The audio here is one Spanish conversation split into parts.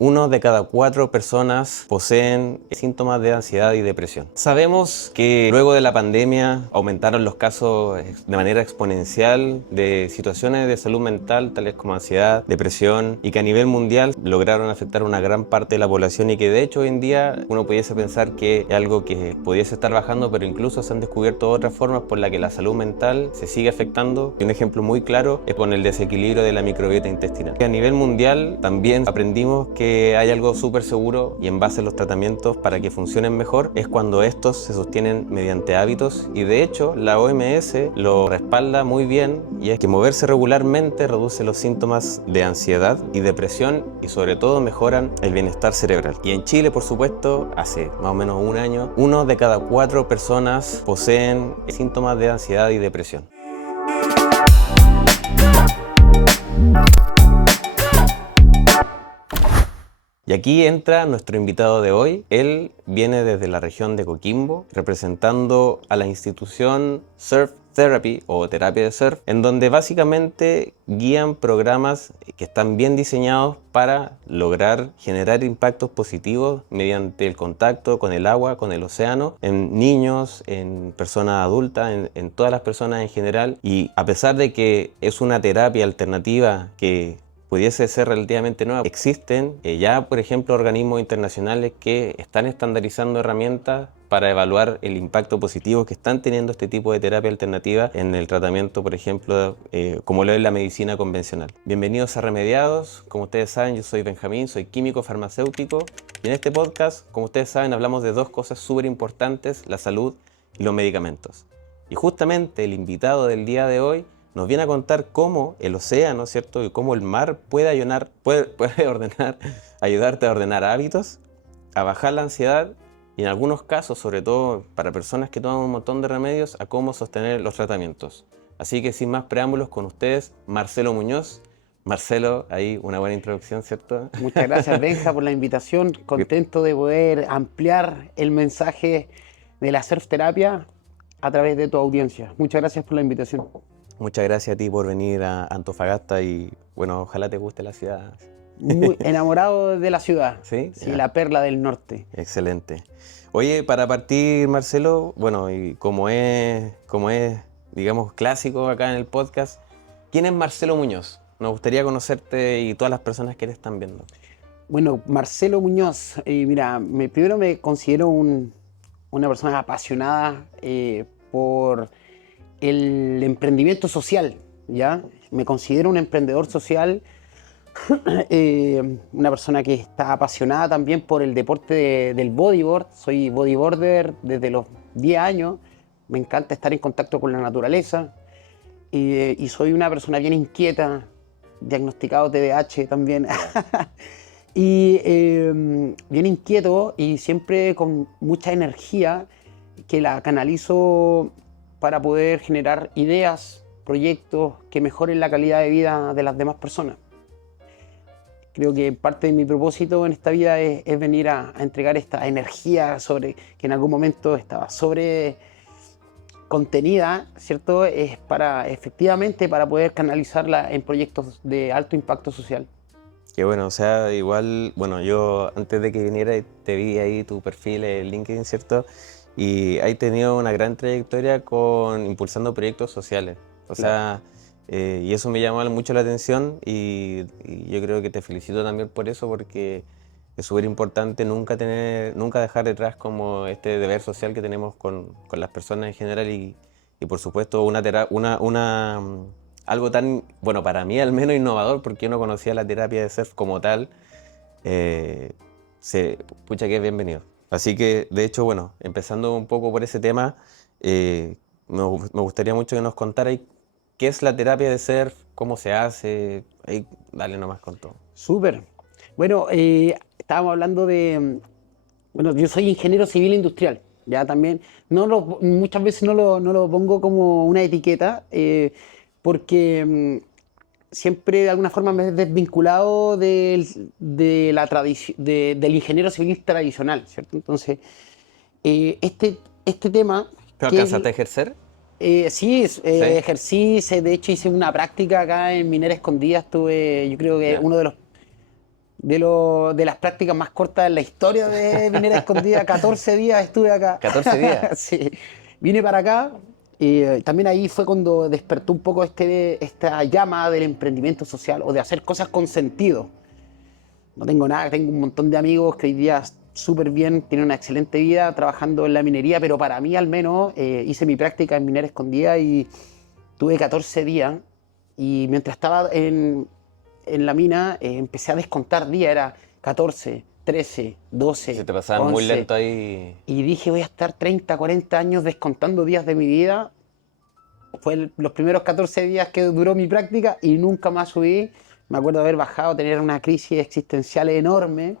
1 de cada 4 personas poseen síntomas de ansiedad y depresión. Sabemos que luego de la pandemia aumentaron los casos de manera exponencial de situaciones de salud mental tales como ansiedad, depresión, y que a nivel mundial lograron afectar a una gran parte de la población, y que de hecho hoy en día uno pudiese pensar que es algo que pudiese estar bajando, pero incluso se han descubierto otras formas por las que la salud mental se sigue afectando. Y un ejemplo muy claro es con el desequilibrio de la microbiota intestinal. A nivel mundial también aprendimos que hay algo súper seguro, y en base a los tratamientos para que funcionen mejor es cuando estos se sostienen mediante hábitos, y de hecho la OMS lo respalda muy bien, y es que moverse regularmente reduce los síntomas de ansiedad y depresión, y sobre todo mejoran el bienestar cerebral. Y en Chile, por supuesto, hace más o menos un año, 1 de cada 4 personas poseen síntomas de ansiedad y depresión. Y aquí entra nuestro invitado de hoy. Él viene desde la región de Coquimbo, representando a la institución Surf Therapy o terapia de surf, en donde básicamente guían programas que están bien diseñados para lograr generar impactos positivos mediante el contacto con el agua, con el océano, en niños, en personas adultas, en todas las personas en general. Y a pesar de que es una terapia alternativa que pudiese ser relativamente nueva, existen ya, por ejemplo, organismos internacionales que están estandarizando herramientas para evaluar el impacto positivo que están teniendo este tipo de terapia alternativa en el tratamiento, por ejemplo, como lo es la medicina convencional. Bienvenidos a Remediados. Como ustedes saben, yo soy Benjamín, soy químico farmacéutico, y en este podcast, como ustedes saben, hablamos de dos cosas súper importantes: la salud y los medicamentos. Y justamente el invitado del día de hoy nos viene a contar cómo el océano, ¿cierto? Y cómo el mar puede ayudarte a ordenar hábitos, a bajar la ansiedad, y en algunos casos, sobre todo para personas que toman un montón de remedios, a cómo sostener los tratamientos. Así que sin más preámbulos, con ustedes, Marcelo Muñoz. Marcelo, ahí una buena introducción, ¿cierto? Muchas gracias, Benja, por la invitación. Contento de poder ampliar el mensaje de la surf terapia a través de tu audiencia. Muchas gracias por la invitación. Muchas gracias a ti por venir a Antofagasta, y bueno, ojalá te guste la ciudad. Muy enamorado de la ciudad. ¿Sí? Sí, la perla del norte. Excelente. Oye, para partir, Marcelo, bueno, y como es, digamos, clásico acá en el podcast, ¿quién es Marcelo Muñoz? Nos gustaría conocerte y todas las personas que te están viendo. Bueno, Marcelo Muñoz, mira, primero me considero una persona apasionada por el emprendimiento social, ¿ya? Me considero un emprendedor social, una persona que está apasionada también por el deporte del bodyboard. Soy bodyboarder desde los 10 años, me encanta estar en contacto con la naturaleza, y soy una persona bien inquieta, diagnosticado TDAH también. Y bien inquieto y siempre con mucha energía que la canalizo para poder generar ideas, proyectos que mejoren la calidad de vida de las demás personas. Creo que parte de mi propósito en esta vida es venir a entregar esta energía que en algún momento estaba sobre contenida, ¿cierto? Es efectivamente para poder canalizarla en proyectos de alto impacto social. Que bueno, o sea, igual, bueno, yo antes de que viniera te vi ahí tu perfil en LinkedIn, ¿cierto? Y has tenido una gran trayectoria impulsando proyectos sociales. O sea, y eso me llamó mucho la atención, y yo creo que te felicito también por eso, porque es súper importante nunca dejar detrás como este deber social que tenemos con las personas en general, y por supuesto algo tan, bueno, para mí al menos innovador, porque yo no conocía la terapia de surf como tal. eh, Pucha, que es bienvenido. Así que, de hecho, bueno, empezando un poco por ese tema, me gustaría mucho que nos contarais qué es la terapia de surf, cómo se hace. Ahí, dale nomás con todo. Súper. Bueno, estábamos hablando de... Bueno, yo soy ingeniero civil industrial, ya también. Muchas veces no lo pongo como una etiqueta, porque siempre de alguna forma me he desvinculado del ingeniero civil tradicional, ¿cierto? Entonces, este tema... ¿Pero que es, alcanzaste a ejercer? Sí, ¿Sí? ejercí, de hecho hice una práctica acá en Minera Escondida, estuve, yo creo que Ya. uno de los de las prácticas más cortas en la historia de Minera Escondida. 14 días estuve acá. 14 días. Sí, vine para acá y también ahí fue cuando despertó un poco esta llama del emprendimiento social o de hacer cosas con sentido. No tengo nada, tengo un montón de amigos que hoy día súper bien, tienen una excelente vida trabajando en la minería, pero para mí al menos hice mi práctica en Minera Escondida y tuve 14 días y mientras estaba en la mina empecé a descontar días, era 14, 13, 12, Se te pasaban 11, muy lento ahí. y dije voy a estar 30, 40 años descontando días de mi vida. Fue los primeros 14 días que duró mi práctica y nunca más subí. Me acuerdo de haber bajado, tener una crisis existencial enorme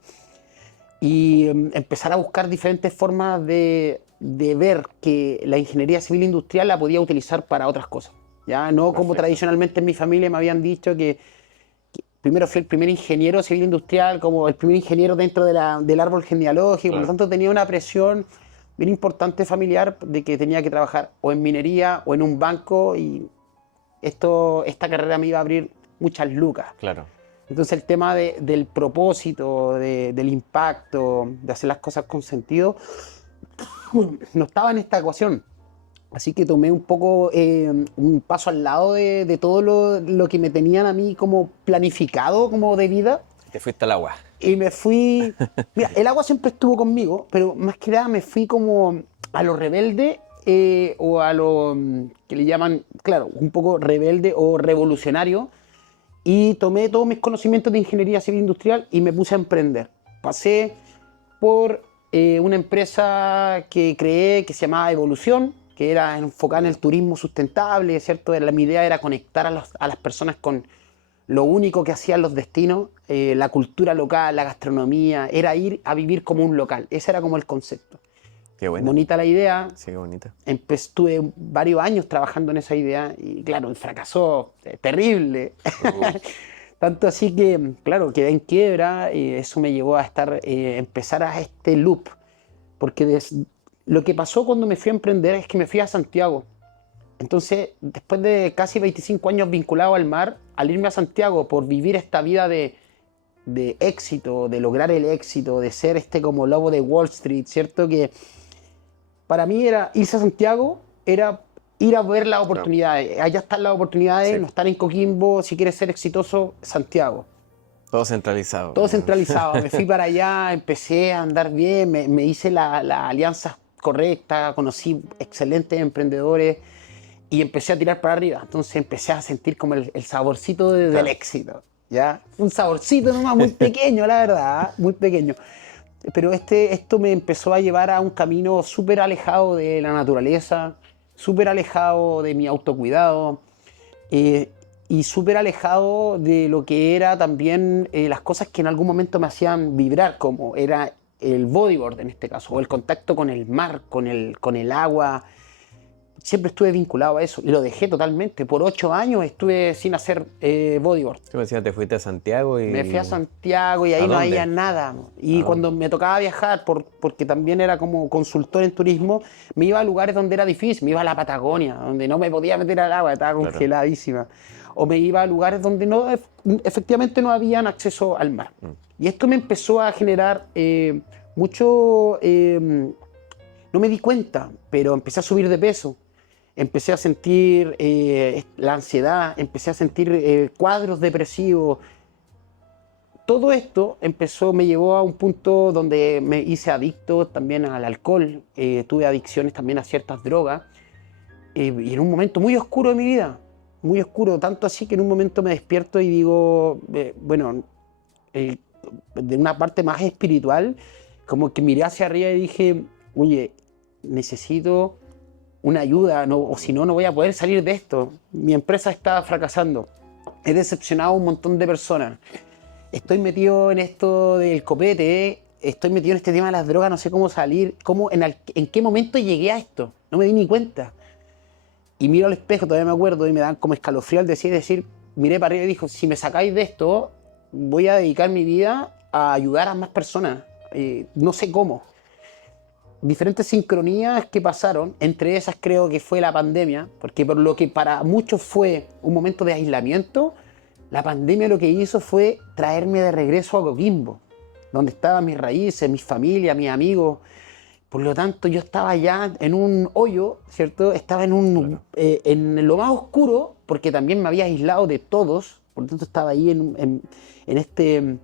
y empezar a buscar diferentes formas de ver que la ingeniería civil industrial la podía utilizar para otras cosas. Ya no como Perfecto. tradicionalmente en mi familia me habían dicho que primero fui el primer ingeniero civil industrial, como el primer ingeniero dentro del árbol genealógico, por lo Claro. tanto tenía una presión bien importante familiar de que tenía que trabajar o en minería o en un banco y esta carrera me iba a abrir muchas lucas. Claro. Entonces el tema del propósito, del impacto, de hacer las cosas con sentido, no estaba en esta ecuación. Así que tomé un poco un paso al lado de todo lo que me tenían a mí como planificado como de vida Te fuiste al agua. y me fui... Mira, el agua siempre estuvo conmigo, pero más que nada me fui como a lo rebelde o a lo que le llaman, claro, un poco rebelde o revolucionario y tomé todos mis conocimientos de ingeniería civil industrial y me puse a emprender. Pasé por una empresa que creé que se llamaba Evolución, que era enfocada en el turismo sustentable, ¿cierto? Mi idea era conectar a las personas con lo único que hacían los destinos, la cultura local, la gastronomía, era ir a vivir como un local. Ese era como el concepto. Qué bueno. Bonita la idea, Sí, qué bonita. estuve varios años trabajando en esa idea y claro, fracasó terrible. Tanto así que, claro, quedé en quiebra y eso me llevó a empezar a este loop. Porque lo que pasó cuando me fui a emprender es que me fui a Santiago. Entonces, después de casi 25 años vinculado al mar, al irme a Santiago por vivir esta vida de éxito, de lograr el éxito, de ser como lobo de Wall Street, ¿cierto? Que para mí era irse a Santiago, era ir a ver las oportunidades. Allá están las oportunidades, Sí. no están en Coquimbo. Si quieres ser exitoso, Santiago. Todo centralizado. Todo centralizado. Me fui para allá, empecé a andar bien, me hice la alianza correcta, conocí excelentes emprendedores y empecé a tirar para arriba. Entonces empecé a sentir como el saborcito del Claro. éxito. ¿Ya? Un saborcito nomás muy pequeño, la verdad, muy pequeño. Pero esto me empezó a llevar a un camino súper alejado de la naturaleza, súper alejado de mi autocuidado eh, y súper alejado de lo que era también las cosas que en algún momento me hacían vibrar, como era el bodyboard en este caso, o el contacto con el mar, con el agua. Siempre estuve vinculado a eso y lo dejé totalmente. Por 8 años estuve sin hacer bodyboard. Tú me decías, te fuiste a Santiago y... Me fui a Santiago y ahí ¿A no dónde? había nada. Y dónde? cuando me tocaba viajar, porque también era como consultor en turismo, me iba a lugares donde era difícil. Me iba a la Patagonia, donde no me podía meter al agua, estaba Claro. congeladísima. O me iba a lugares donde efectivamente no habían acceso al mar. Y esto me empezó a generar mucho... no me di cuenta, pero empecé a subir de peso. Empecé a sentir la ansiedad, empecé a sentir cuadros depresivos. Todo esto me llevó a un punto donde me hice adicto también al alcohol, tuve adicciones también a ciertas drogas, y en un momento muy oscuro de mi vida, muy oscuro, tanto así que en un momento me despierto y digo, bueno, de una parte más espiritual, como que miré hacia arriba y dije, oye, necesito una ayuda, o si no, no voy a poder salir de esto. Mi empresa está fracasando. He decepcionado a un montón de personas. Estoy metido en esto del copete, estoy metido en este tema de las drogas, no sé cómo salir, en qué momento llegué a esto. No me di ni cuenta. Y miro al espejo, todavía me acuerdo, y me dan como escalofrío al decir, miré para arriba y dijo, si me sacáis de esto, voy a dedicar mi vida a ayudar a más personas. No sé cómo. Diferentes sincronías que pasaron, entre esas creo que fue la pandemia, porque por lo que para muchos fue un momento de aislamiento, La pandemia lo que hizo fue traerme de regreso a Coquimbo, donde estaban mis raíces, mi familia, mis amigos. Por lo tanto, yo estaba ya en un hoyo, ¿cierto? Estaba Claro. en lo más oscuro, porque también me había aislado de todos. Por lo tanto, estaba ahí en este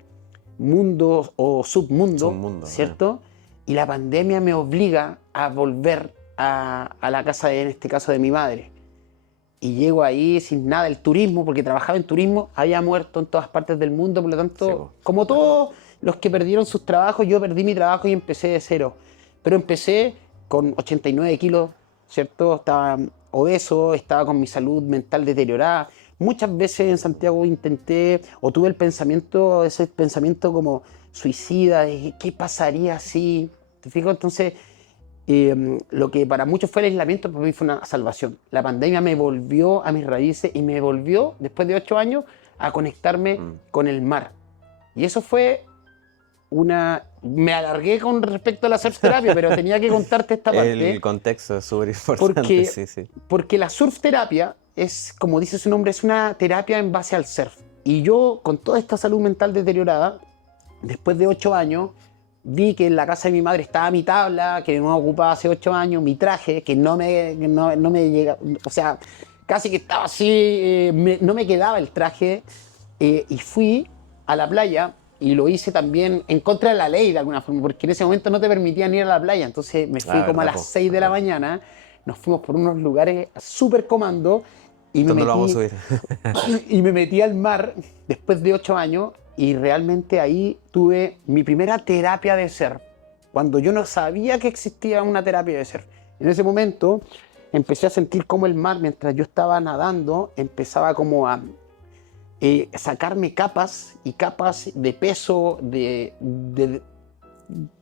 mundo o submundo, Submundo, ¿cierto? Y la pandemia me obliga a volver a la casa, en este caso, de mi madre. Y llego ahí sin nada. El turismo, porque trabajaba en turismo, había muerto en todas partes del mundo. Por lo Sí, tanto, po. como todos los que perdieron sus trabajos, yo perdí mi trabajo y empecé de cero. Pero empecé con 89 kilos, ¿cierto? Estaba obeso, estaba con mi salud mental deteriorada. Muchas veces en Santiago intenté, o tuve el pensamiento, ese pensamiento como suicida, de qué pasaría si, ¿te fijo? Entonces, lo que para muchos fue el aislamiento, para mí fue una salvación. La pandemia me volvió a mis raíces y me volvió, después de 8 años, a conectarme Mm. con el mar. Y eso fue una... Me alargué con respecto a la surf terapia, pero tenía que contarte esta El parte, contexto es súper importante, porque, sí, sí. porque la surf terapia es, como dice su nombre, es una terapia en base al surf. Y yo, con toda esta salud mental deteriorada, después de 8 años, vi que en la casa de mi madre estaba mi tabla, que no ocupaba hace 8 años, mi traje, que no me llega, o sea, casi que estaba así, no me quedaba el traje, y fui a la playa y lo hice también en contra de la ley de alguna forma, porque en ese momento no te permitían ir a la playa, entonces me fui Ah, como a verdad, las po, 6 de la verdad. mañana, nos fuimos por unos lugares súper comando y me Esto no lo vamos a metí subir. y me metí al mar después de 8 años y realmente ahí tuve mi primera terapia de surf, cuando yo no sabía que existía una terapia de surf. En ese momento empecé a sentir como el mar, mientras yo estaba nadando, empezaba como a sacarme capas y capas de peso,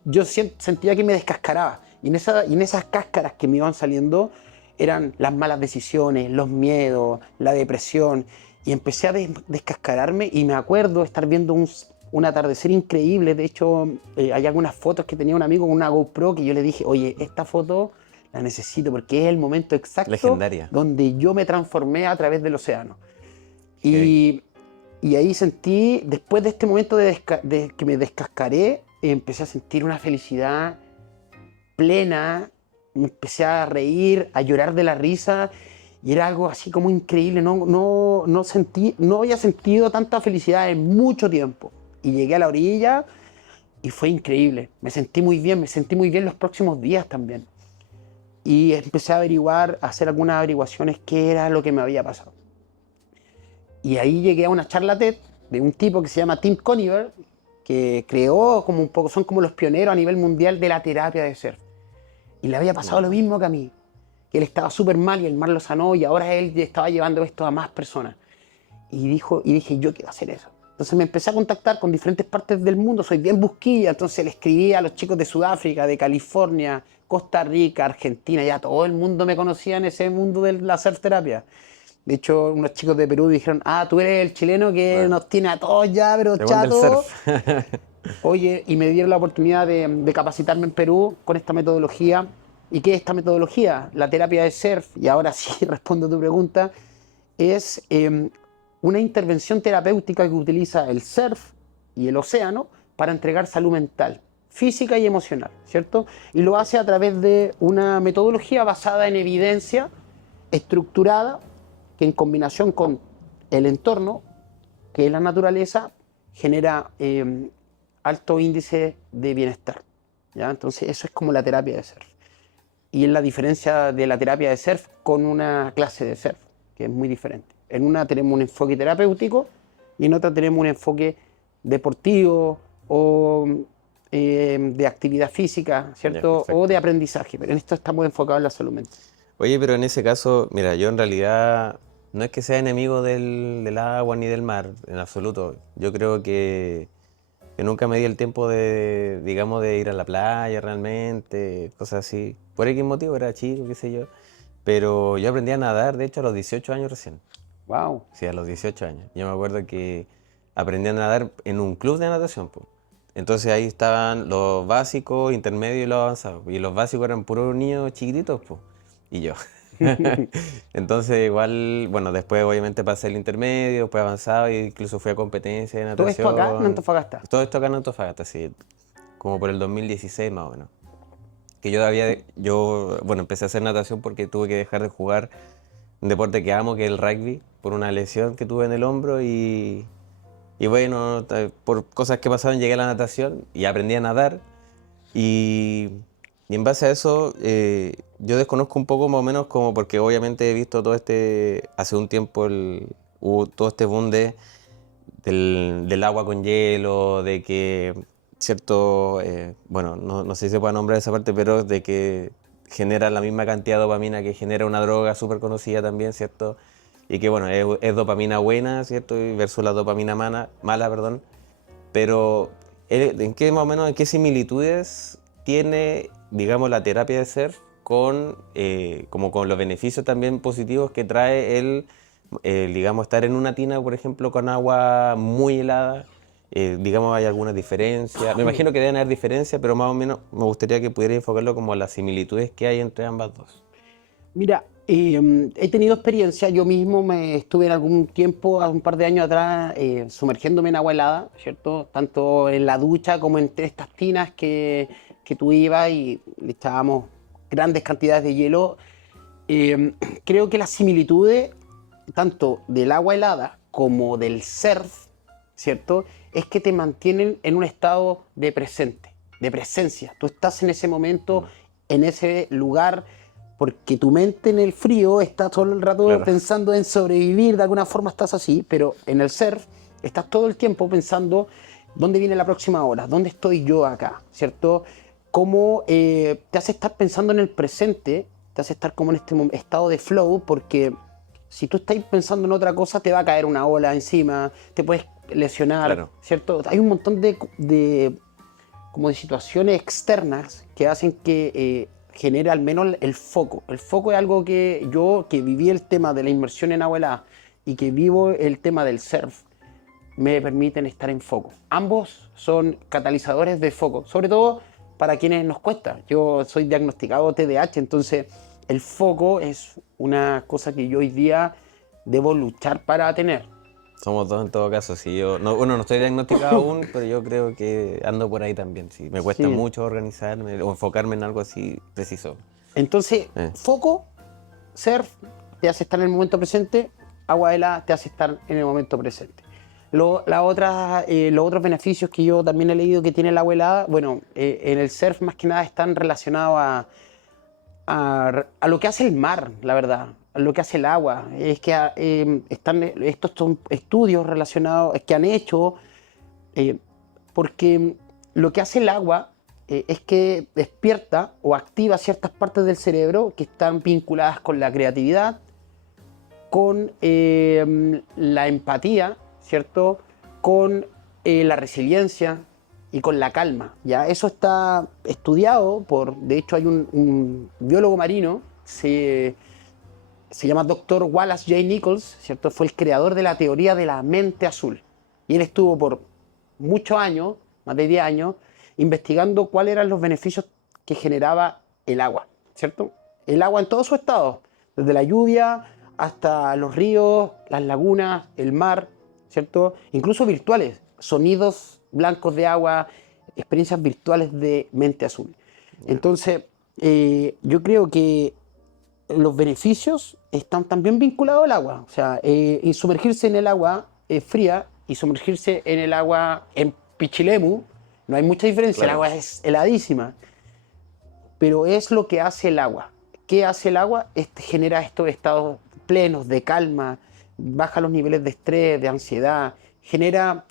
yo sentía que me descascaraba. Y en esas cáscaras que me iban saliendo eran las malas decisiones, los miedos, la depresión. Y empecé a descascararme y me acuerdo estar viendo un atardecer increíble. De hecho, hay algunas fotos que tenía un amigo con una GoPro que yo le dije, oye, esta foto la necesito porque es el momento exacto Legendaria. donde yo me transformé a través del océano. Heavy. Y, y ahí sentí, después de este momento de que me descascaré, empecé a sentir una felicidad plena, me empecé a reír, a llorar de la risa, y era algo así como increíble, no había sentido tanta felicidad en mucho tiempo. Y llegué a la orilla y fue increíble, me sentí muy bien los próximos días también. Y empecé a averiguar, a hacer algunas averiguaciones qué era lo que me había pasado. Y ahí llegué a una charla TED de un tipo que se llama Tim Conover, que creó como un poco, son como los pioneros a nivel mundial de la terapia de surf. Y le había pasado lo Ya. mismo que a mí, que él estaba súper mal y el mar lo sanó y ahora él estaba llevando esto a más personas. Y dije, yo quiero hacer eso. Entonces me empecé a contactar con diferentes partes del mundo, soy bien busquilla, entonces le escribí a los chicos de Sudáfrica, de California, Costa Rica, Argentina, ya todo el mundo me conocía en ese mundo de la surf terapia. De hecho, unos chicos de Perú dijeron, ah, tú eres el chileno que Bueno, nos tiene a todos ya, pero el buen del chato. surf. Oye, y me dieron la oportunidad de capacitarme en Perú con esta metodología. ¿Y qué es esta metodología? La terapia de surf, y ahora sí respondo a tu pregunta, es una intervención terapéutica que utiliza el surf y el océano para entregar salud mental, física y emocional, ¿cierto? Y lo hace a través de una metodología basada en evidencia estructurada que en combinación con el entorno, que es la naturaleza, genera alto índice de bienestar. ¿Ya? Entonces eso es como la terapia de surf. Y es la diferencia de la terapia de surf con una clase de surf, que es muy diferente. En una tenemos un enfoque terapéutico y en otra tenemos un enfoque deportivo o de actividad física, Ya, ¿cierto? O de perfecto. aprendizaje. Pero en esto estamos enfocados en la salud mental. Oye, pero en ese caso, mira, yo en realidad no es que sea enemigo del agua ni del mar, en absoluto. Yo creo que nunca me di el tiempo de, digamos, de ir a la playa realmente, cosas así. Por X motivo, era chico, qué sé yo. Pero yo aprendí a nadar, de hecho, a los 18 años recién. ¡Wow! Sí, a los 18 años. Yo me acuerdo que aprendí a nadar en un club de natación, po. Entonces ahí estaban los básicos, intermedios y los avanzados. Y los básicos eran puros niños chiquititos, po. Y yo. Entonces igual, bueno, después obviamente pasé el intermedio, después avanzaba e incluso fui a competencia de ¿Todo esto acá en natación. Antofagasta? Todo esto acá en Antofagasta, sí, como por el 2016 más o menos. Que yo, bueno, empecé a hacer natación porque tuve que dejar de jugar un deporte que amo, que es el rugby, por una lesión que tuve en el hombro y bueno, por cosas que pasaron llegué a la natación y aprendí a nadar y, y en base a eso yo desconozco un poco más o menos como porque obviamente he visto hace un tiempo hubo todo este boom del agua con hielo, de que cierto, bueno, no sé si se puede nombrar esa parte, pero de que genera la misma cantidad de dopamina que genera una droga súper conocida también, ¿cierto? Y que bueno, es dopamina buena, ¿cierto? Y versus la dopamina mala, perdón. Pero ¿en qué más o menos, en qué similitudes tiene, digamos, la terapia de surf como con los beneficios también positivos que trae digamos, estar en una tina, por ejemplo, con agua muy helada? Digamos, ¿hay alguna diferencia? Me imagino que deben haber diferencias, pero más o menos me gustaría que pudiera enfocarlo como las similitudes que hay entre ambas dos. Mira, he tenido experiencia, yo mismo me estuve en algún tiempo, hace un par de años atrás, sumergiéndome en agua helada, ¿cierto? Tanto en la ducha como en estas tinas que tú ibas y le echábamos grandes cantidades de hielo. Eh, Creo que las similitudes, tanto del agua helada como del surf, ¿cierto? Es que te mantienen en un estado de presente, de presencia. Tú estás en ese momento, en ese lugar, porque tu mente en el frío está todo el rato Claro. pensando en sobrevivir, de alguna forma estás así, pero en el surf estás todo el tiempo pensando dónde viene la próxima hora, dónde estoy yo acá, ¿cierto? Cómo te hace estar pensando en el presente, te hace estar como en este estado de flow, porque si tú estás pensando en otra cosa, te va a caer una ola encima, te puedes lesionar, Claro. ¿cierto? Hay un montón como de situaciones externas que hacen que genere al menos el foco. El foco es algo que yo, que viví el tema de la inmersión en agua helada y que vivo el tema del surf, me permiten estar en foco. Ambos son catalizadores de foco, sobre todo para quienes nos cuesta. Yo soy diagnosticado TDAH, entonces el foco es una cosa que yo hoy día debo luchar para tener. Somos dos en todo caso. Sí, yo, no, bueno, no estoy diagnosticado aún, pero yo creo que ando por ahí también. Sí, me cuesta Sí. mucho organizarme o enfocarme en algo así preciso. Entonces, Eh. foco, surf, te hace estar en el momento presente, agua helada te hace estar en el momento presente. Los otros beneficios que yo también he leído que tiene la agua helada, bueno, en el surf más que nada están relacionados a lo que hace el mar, la verdad, a lo que hace el agua. Es que estos son estudios relacionados que han hecho, eh, porque lo que hace el agua es que despierta o activa ciertas partes del cerebro que están vinculadas con la creatividad, con la empatía, ¿cierto? Con la resiliencia y con la calma. ¿Ya? Eso está estudiado de hecho hay un biólogo marino, se llama Dr. Wallace J. Nichols, ¿cierto? Fue el creador de la teoría de la mente azul. Y él estuvo por muchos años, más de 10 años, investigando cuáles eran los beneficios que generaba el agua, ¿cierto? El agua en todo su estado, desde la lluvia hasta los ríos, las lagunas, el mar, ¿cierto? Incluso virtuales, sonidos blancos de agua, experiencias virtuales de mente azul. Entonces, yo creo que los beneficios están también vinculados al agua. O sea, y sumergirse en el agua fría y sumergirse en el agua en Pichilemu, no hay mucha diferencia, el Claro. agua es heladísima, pero es lo que hace el agua. ¿Qué hace el agua? Genera estos estados plenos de calma, baja los niveles de estrés, de ansiedad,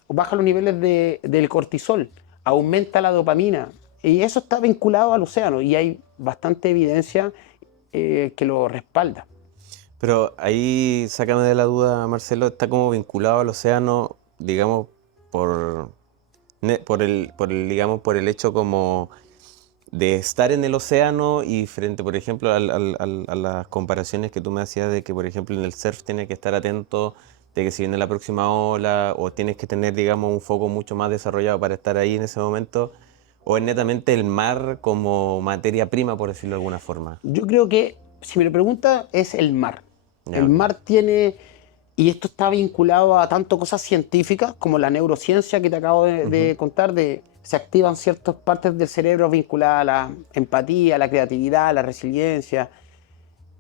baja los niveles del cortisol, aumenta la dopamina. Y eso está vinculado al océano y hay bastante evidencia que lo respalda. Pero ahí, sácame de la duda, Marcelo, está como vinculado al océano, digamos, por, digamos, por el hecho como de estar en el océano y frente, por ejemplo, a las comparaciones que tú me hacías de que, por ejemplo, en el surf tienes que estar atento de que si viene la próxima ola o tienes que tener, digamos, un foco mucho más desarrollado para estar ahí en ese momento, o es netamente el mar como materia prima, por decirlo de alguna forma. Yo creo que si me lo pregunta, es el mar. Ya, El ok. mar tiene, y esto está vinculado a tanto cosas científicas como la neurociencia que te acabo de contar, se activan ciertas partes del cerebro vinculadas a la empatía, a la creatividad, a la resiliencia,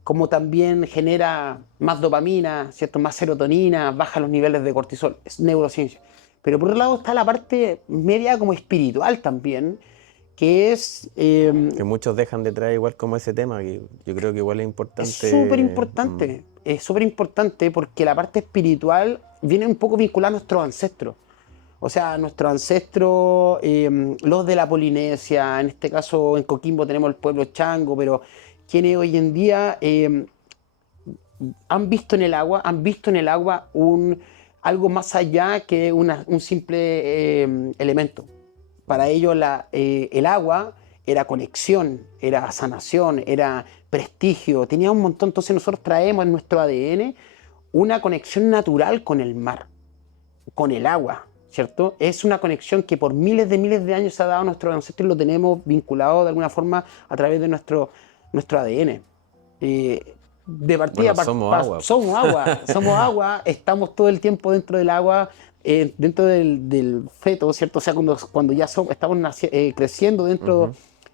como también genera más dopamina, ¿cierto? Más serotonina, baja los niveles de cortisol, es neurociencia. Pero por otro lado está la parte media como espiritual también, que Que muchos dejan detrás igual como ese tema, que yo creo que igual es es súper importante. importante. Es súper importante porque la parte espiritual viene un poco vinculada a nuestros ancestros. O sea, nuestros ancestros, los de la Polinesia, en este caso en Coquimbo tenemos el pueblo Chango, pero quienes hoy en día han visto en el agua algo más allá que un simple elemento. Para ellos el agua era conexión, era sanación, era prestigio, tenía un montón. Entonces nosotros traemos en nuestro ADN una conexión natural con el mar, con el agua, ¿cierto? Es una conexión que por miles de años se ha dado a nuestros ancestros y lo tenemos vinculado de alguna forma a través de nuestro ADN. De partida, Bueno, somos agua, po. somos agua, estamos todo el tiempo dentro del agua, dentro del feto, ¿cierto? O sea, cuando ya estamos creciendo dentro Ujú.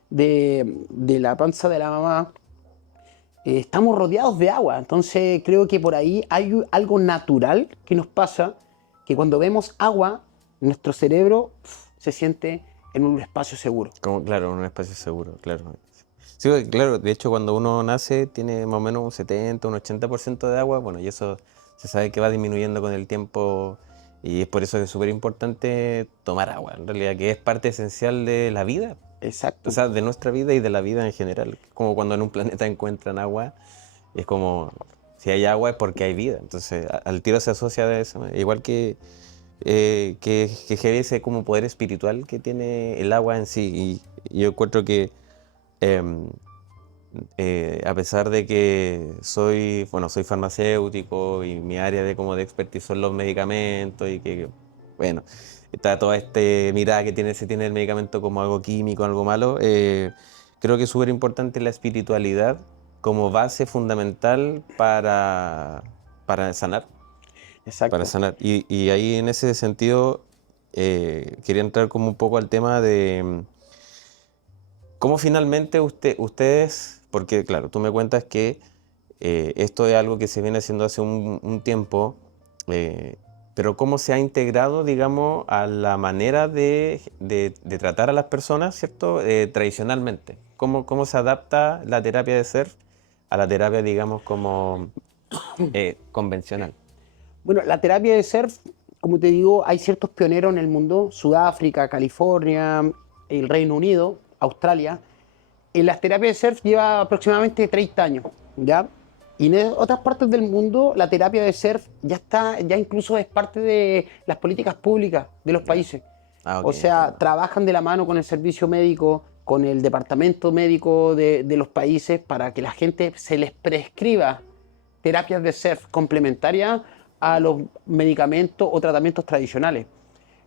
de la panza de la mamá, estamos rodeados de agua. Entonces creo que por ahí hay algo natural que nos pasa, que cuando vemos agua, nuestro cerebro se siente en un espacio seguro. Como, claro, un espacio seguro, claro. Sí, porque, claro, de hecho cuando uno nace tiene más o menos un 70, un 80% de agua, bueno, y eso se sabe que va disminuyendo con el tiempo y es por eso que es súper importante tomar agua, en realidad, que es parte esencial de la vida, o Exacto. sea, de nuestra vida y de la vida en general. Como cuando en un planeta encuentran agua, es como, si hay agua es porque hay vida, entonces al tiro se asocia de eso, igual que heavy ese como poder espiritual que tiene el agua en sí, y yo encuentro que em, a pesar de que soy, bueno, soy farmacéutico y mi área de como de expertise son los medicamentos y que, bueno, está toda esta mirada que se tiene el medicamento como algo químico, algo malo, creo que es súper importante la espiritualidad como base fundamental para sanar, para Exacto. sanar. Y ahí en ese sentido quería entrar como un poco al tema de cómo finalmente ustedes, porque claro, tú me cuentas que esto es algo que se viene haciendo hace un tiempo, eh, pero cómo se ha integrado, digamos, a la manera de tratar a las personas, ¿cierto? Tradicionalmente. ¿Cómo se adapta la terapia de ser a la terapia, digamos, como convencional? Bueno, la terapia de surf, como te digo, hay ciertos pioneros en el mundo, Sudáfrica, California, el Reino Unido, Australia. En las terapias de surf lleva aproximadamente 30 años, ¿ya? Y en otras partes del mundo la terapia de surf ya incluso es parte de las políticas públicas de los Ya. países. Ah, ok, O sea, entiendo. trabajan de la mano con el servicio médico, con el departamento médico de los países para que la gente se les prescriba terapias de surf complementarias a los medicamentos o tratamientos tradicionales.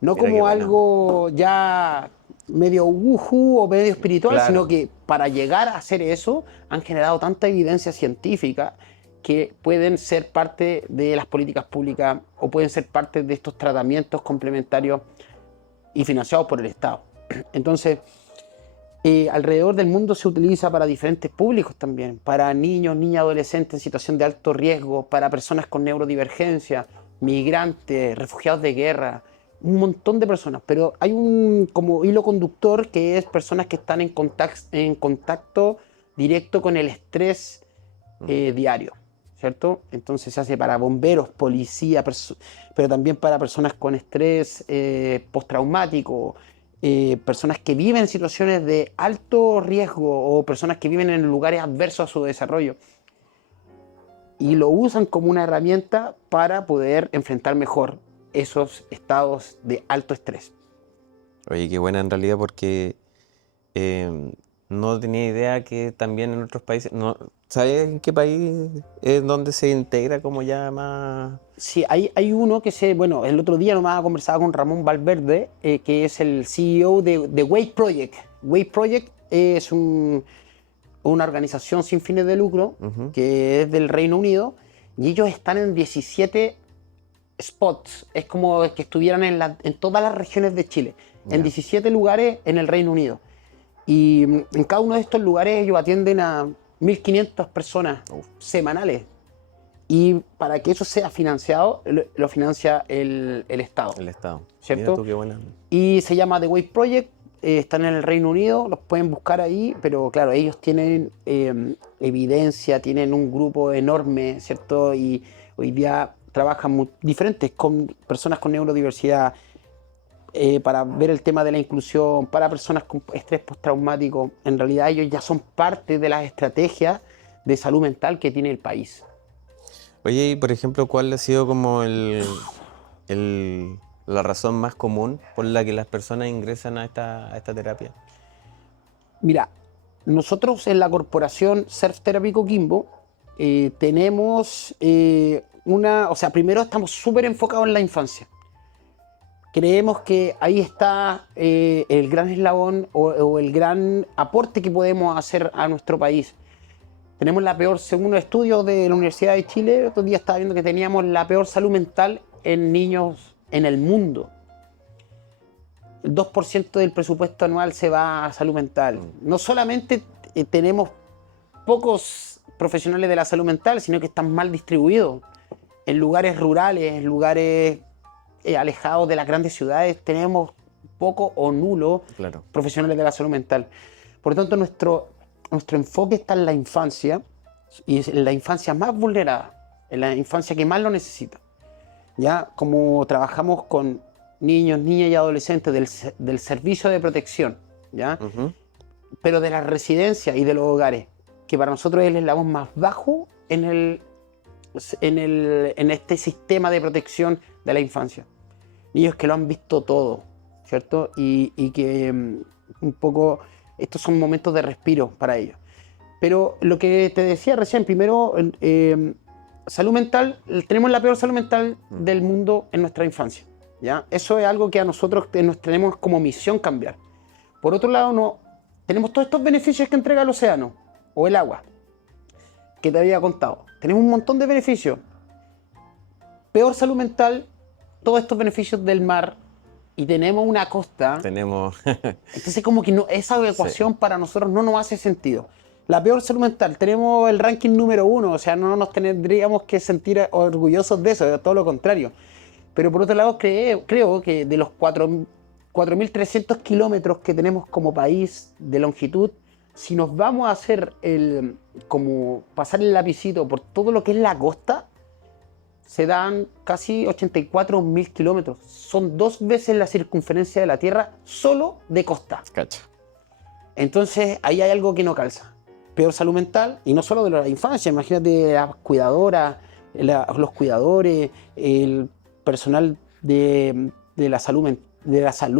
No Mira qué como buena. algo ya medio wuju o medio espiritual, sino Claro. que para llegar a hacer eso han generado tanta evidencia científica que pueden ser parte de las políticas públicas o pueden ser parte de estos tratamientos complementarios y financiados por el Estado. Entonces, alrededor del mundo se utiliza para diferentes públicos también, para niños, niñas, adolescentes en situación de alto riesgo, para personas con neurodivergencia, migrantes, refugiados de guerra, un montón de personas, pero hay un como hilo conductor que es personas que están en contacto directo con el estrés diario, ¿cierto? Entonces se hace para bomberos, policía, pero también para personas con estrés postraumático, personas que viven en situaciones de alto riesgo o personas que viven en lugares adversos a su desarrollo y lo usan como una herramienta para poder enfrentar mejor esos estados de alto estrés. Oye, qué buena en realidad porque em, no tenía idea que también en otros países, no, ¿sabes en qué país es donde se integra como ya más? Sí, hay uno bueno, el otro día nomás conversaba con Ramón Valverde, que es el CEO de Wake Project. Wake Project es una organización sin fines de lucro que es del Reino Unido y ellos están en 17 spots. Es como que estuvieran en todas las regiones de Chile, en 17 lugares en el Reino Unido. Y en cada uno de estos lugares ellos atienden a 1.500 personas semanales. Y para que eso sea financiado, lo financia el Estado. El Estado. ¿Cierto? Mira tú, qué buena. Y se llama The Way Project, están en el Reino Unido, los pueden buscar ahí, pero claro, ellos tienen evidencia, tienen un grupo enorme, ¿cierto? Y hoy día trabajan diferentes con personas con neurodiversidad, para ver el tema de la inclusión, para personas con estrés postraumático. En realidad ellos ya son parte de las estrategias de salud mental que tiene el país. Oye, y por ejemplo, ¿cuál ha sido como la razón más común por la que las personas ingresan a esta terapia? Mira, nosotros en la corporación Surf Therapy Coquimbo tenemos primero estamos súper enfocados en la infancia. Creemos que ahí está el gran eslabón o el gran aporte que podemos hacer a nuestro país. Tenemos según un estudio de la Universidad de Chile, otro día estaba viendo que teníamos la peor salud mental en niños en el mundo. El 2% del presupuesto anual se va a salud mental. No solamente tenemos pocos profesionales de la salud mental, sino que están mal distribuidos. En lugares rurales, en lugares alejados de las grandes ciudades, tenemos poco o nulo profesionales de la salud mental. Por lo tanto, nuestro enfoque está en la infancia, y en la infancia más vulnerada, en la infancia que más lo necesita. ¿Ya? Como trabajamos con niños, niñas y adolescentes del servicio de protección, ¿ya? Pero de las residencias y de los hogares, que para nosotros es el eslabón más bajo en este sistema de protección de la infancia. Niños que lo han visto todo, ¿cierto? Y que un poco estos son momentos de respiro para ellos. Pero lo que te decía recién, primero, salud mental, tenemos la peor salud mental del mundo en nuestra infancia, ¿ya? Eso es algo que a nosotros nos tenemos como misión cambiar. Por otro lado, tenemos todos estos beneficios que entrega el océano o el agua, que te había contado. Tenemos un montón de beneficios. Peor salud mental, todos estos beneficios del mar, y tenemos una costa. Entonces como que esa ecuación para nosotros no nos hace sentido. La peor salud mental, tenemos el ranking número 1, o sea, no nos tendríamos que sentir orgullosos de eso, todo lo contrario. Pero por otro lado, creo que de los 4.300 kilómetros que tenemos como país de longitud, si nos vamos a hacer como pasar el lapicito por todo lo que es la costa, se dan casi 84.000 kilómetros. Son 2 veces la circunferencia de la Tierra solo de costa. Cacha. Entonces ahí hay algo que no calza. Peor salud mental, y no solo de la infancia, imagínate las cuidadoras, los cuidadores, el personal de la salud,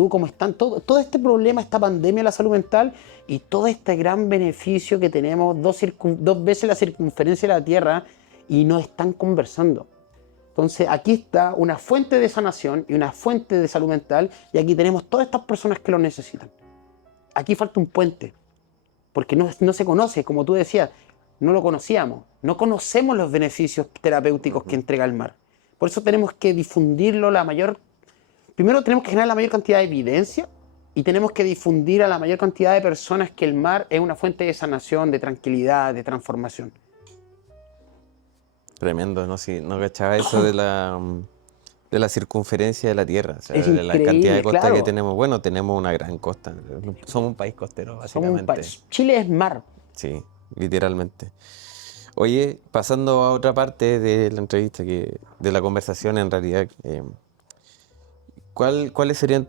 cómo están, todo este problema, esta pandemia de la salud mental y todo este gran beneficio que tenemos, 2 veces la circunferencia de la Tierra, y no están conversando. Entonces aquí está una fuente de sanación y una fuente de salud mental, y aquí tenemos todas estas personas que lo necesitan. Aquí falta un puente, porque no se conoce, como tú decías, no lo conocíamos, no conocemos los beneficios terapéuticos que entrega el mar. Por eso tenemos que difundirlo primero tenemos que generar la mayor cantidad de evidencia, y tenemos que difundir a la mayor cantidad de personas que el mar es una fuente de sanación, de tranquilidad, de transformación. Tremendo, ¿no? Sí, no cachaba eso de la circunferencia de la Tierra, o sea, Es de la cantidad de costa claro. que tenemos. Bueno, tenemos una gran costa, somos un país costero, básicamente. Chile es mar. Sí, literalmente. Oye, pasando a otra parte de la entrevista, de la conversación en realidad, ¿cuáles serían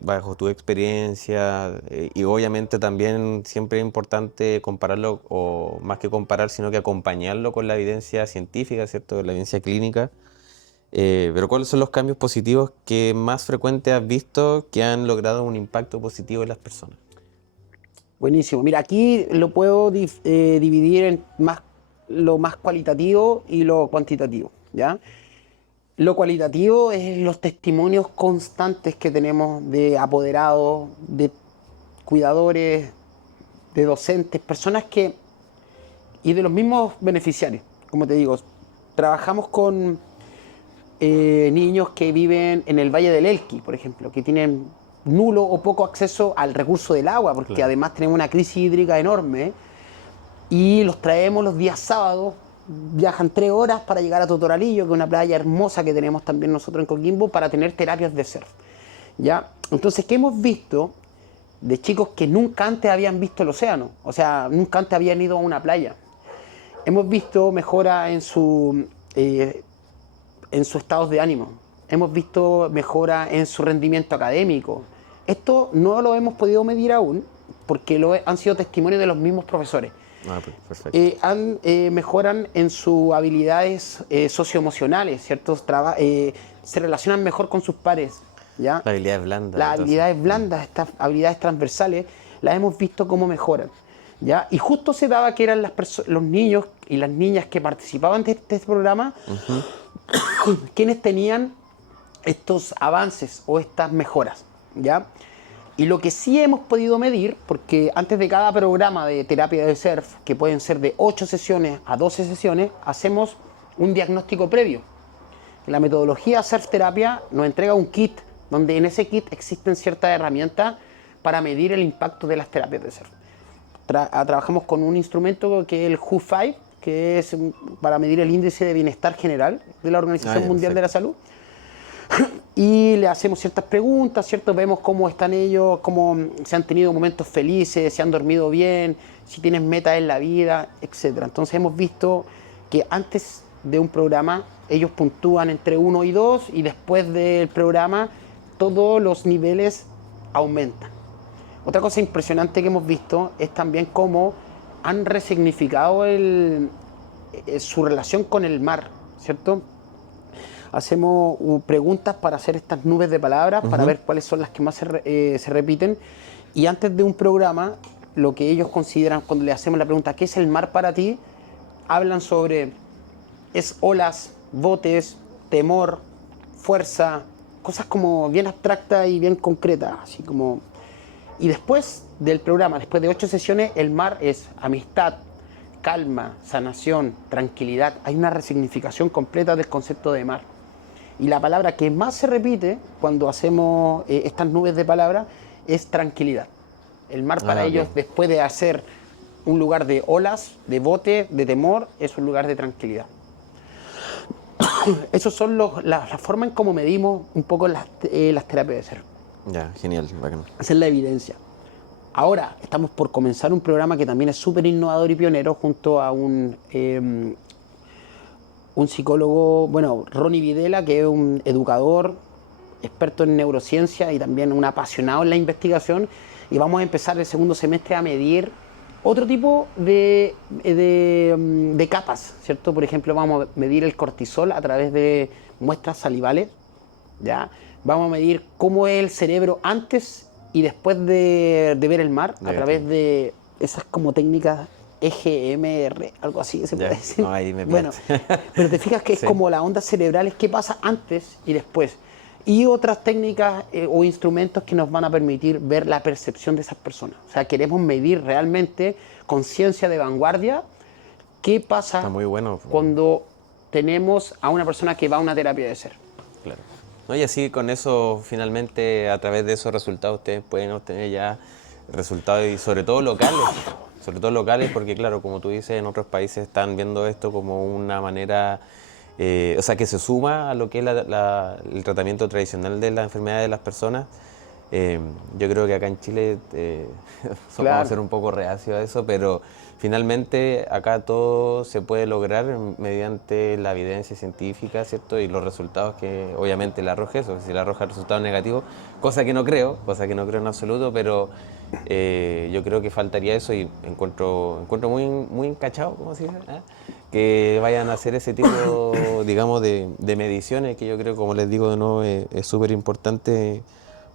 bajo tu experiencia, y obviamente también siempre es importante compararlo, o más que comparar, sino que acompañarlo con la evidencia científica, ¿cierto? La evidencia clínica. Pero ¿cuáles son los cambios positivos que más frecuente has visto que han logrado un impacto positivo en las personas? Buenísimo. Mira, aquí lo puedo dividir en lo más cualitativo y lo cuantitativo, ¿ya? Lo cualitativo es los testimonios constantes que tenemos de apoderados, de cuidadores, de docentes, personas que, y de los mismos beneficiarios, como te digo, trabajamos con niños que viven en el Valle del Elqui, por ejemplo, que tienen nulo o poco acceso al recurso del agua, porque Claro. además tenemos una crisis hídrica enorme, y los traemos los días sábados, viajan 3 horas para llegar a Totoralillo, que es una playa hermosa que tenemos también nosotros en Coquimbo, para tener terapias de surf, ¿ya? Entonces, ¿qué hemos visto de chicos que nunca antes habían visto el océano? O sea, nunca antes habían ido a una playa. Hemos visto mejora en su estado de ánimo. Hemos visto mejora en su rendimiento académico. Esto no lo hemos podido medir aún porque han sido testimonios de los mismos profesores. Ah, perfecto. Mejoran en sus habilidades socioemocionales, ¿cierto? Se relacionan mejor con sus pares, ¿ya? La habilidad blanda. Las habilidades blandas, estas habilidades transversales, las hemos visto cómo mejoran, ¿ya? Y justo se daba que eran los niños y las niñas que participaban de este programa quienes tenían estos avances o estas mejoras, ¿ya? Y lo que sí hemos podido medir, porque antes de cada programa de terapia de surf, que pueden ser de 8 sesiones a 12 sesiones, hacemos un diagnóstico previo. La metodología Surf Terapia nos entrega un kit, donde en ese kit existen ciertas herramientas para medir el impacto de las terapias de surf. Trabajamos con un instrumento que es el WHO5, que es para medir el índice de bienestar general de la Organización Mundial de la Salud. Y le hacemos ciertas preguntas, ¿cierto? Vemos cómo están ellos, cómo se han tenido momentos felices, si han dormido bien, si tienen metas en la vida, etc. Entonces hemos visto que antes de un programa ellos puntúan entre 1 y 2 y después del programa todos los niveles aumentan. Otra cosa impresionante que hemos visto es también cómo han resignificado su relación con el mar, ¿cierto? Hacemos preguntas para hacer estas nubes de palabras, para ver cuáles son las que más se repiten. Y antes de un programa, lo que ellos consideran, cuando le hacemos la pregunta, ¿qué es el mar para ti?, hablan sobre, es olas, botes, temor, fuerza, cosas como bien abstractas y bien concretas, así como... Y después del programa, después de 8 sesiones, el mar es amistad, calma, sanación, tranquilidad. Hay una resignificación completa del concepto de mar. Y la palabra que más se repite cuando hacemos estas nubes de palabras es tranquilidad. El mar para ellos, después de hacer un lugar de olas, de bote, de temor, es un lugar de tranquilidad. Esas son las formas en cómo medimos un poco las terapias de surf. Ya, genial, bacán. Esa es la evidencia. Ahora estamos por comenzar un programa que también es súper innovador y pionero junto a un psicólogo, bueno, Ronnie Videla, que es un educador, experto en neurociencia y también un apasionado en la investigación. Y vamos a empezar el segundo semestre a medir otro tipo de capas, ¿cierto? Por ejemplo, vamos a medir el cortisol a través de muestras salivales, ¿ya? Vamos a medir cómo es el cerebro antes y después de ver el mar, a través de esas como técnicas EGMR, algo así se puede decir. No, ahí me bueno, pero te fijas que es como las ondas cerebrales, qué pasa antes y después. Y otras técnicas o instrumentos que nos van a permitir ver la percepción de esas personas. O sea, queremos medir realmente con ciencia de vanguardia qué pasa cuando tenemos a una persona que va a una terapia de ser. Claro. No, y así con eso, finalmente, a través de esos resultados, ustedes pueden obtener ya resultados y sobre todo locales, porque claro, como tú dices, en otros países están viendo esto como una manera, o sea, que se suma a lo que es el tratamiento tradicional de la enfermedad de las personas. Yo creo que acá en Chile vamos a ser un poco reacios a eso, pero finalmente acá todo se puede lograr mediante la evidencia científica, ¿cierto? Y los resultados que obviamente le arroja eso. Si le arroja resultados negativos, cosa que no creo en absoluto, pero yo creo que faltaría eso y encuentro muy, muy encachado, como se dice, que vayan a hacer ese tipo, digamos, de mediciones, que yo creo, como les digo de nuevo, es súper importante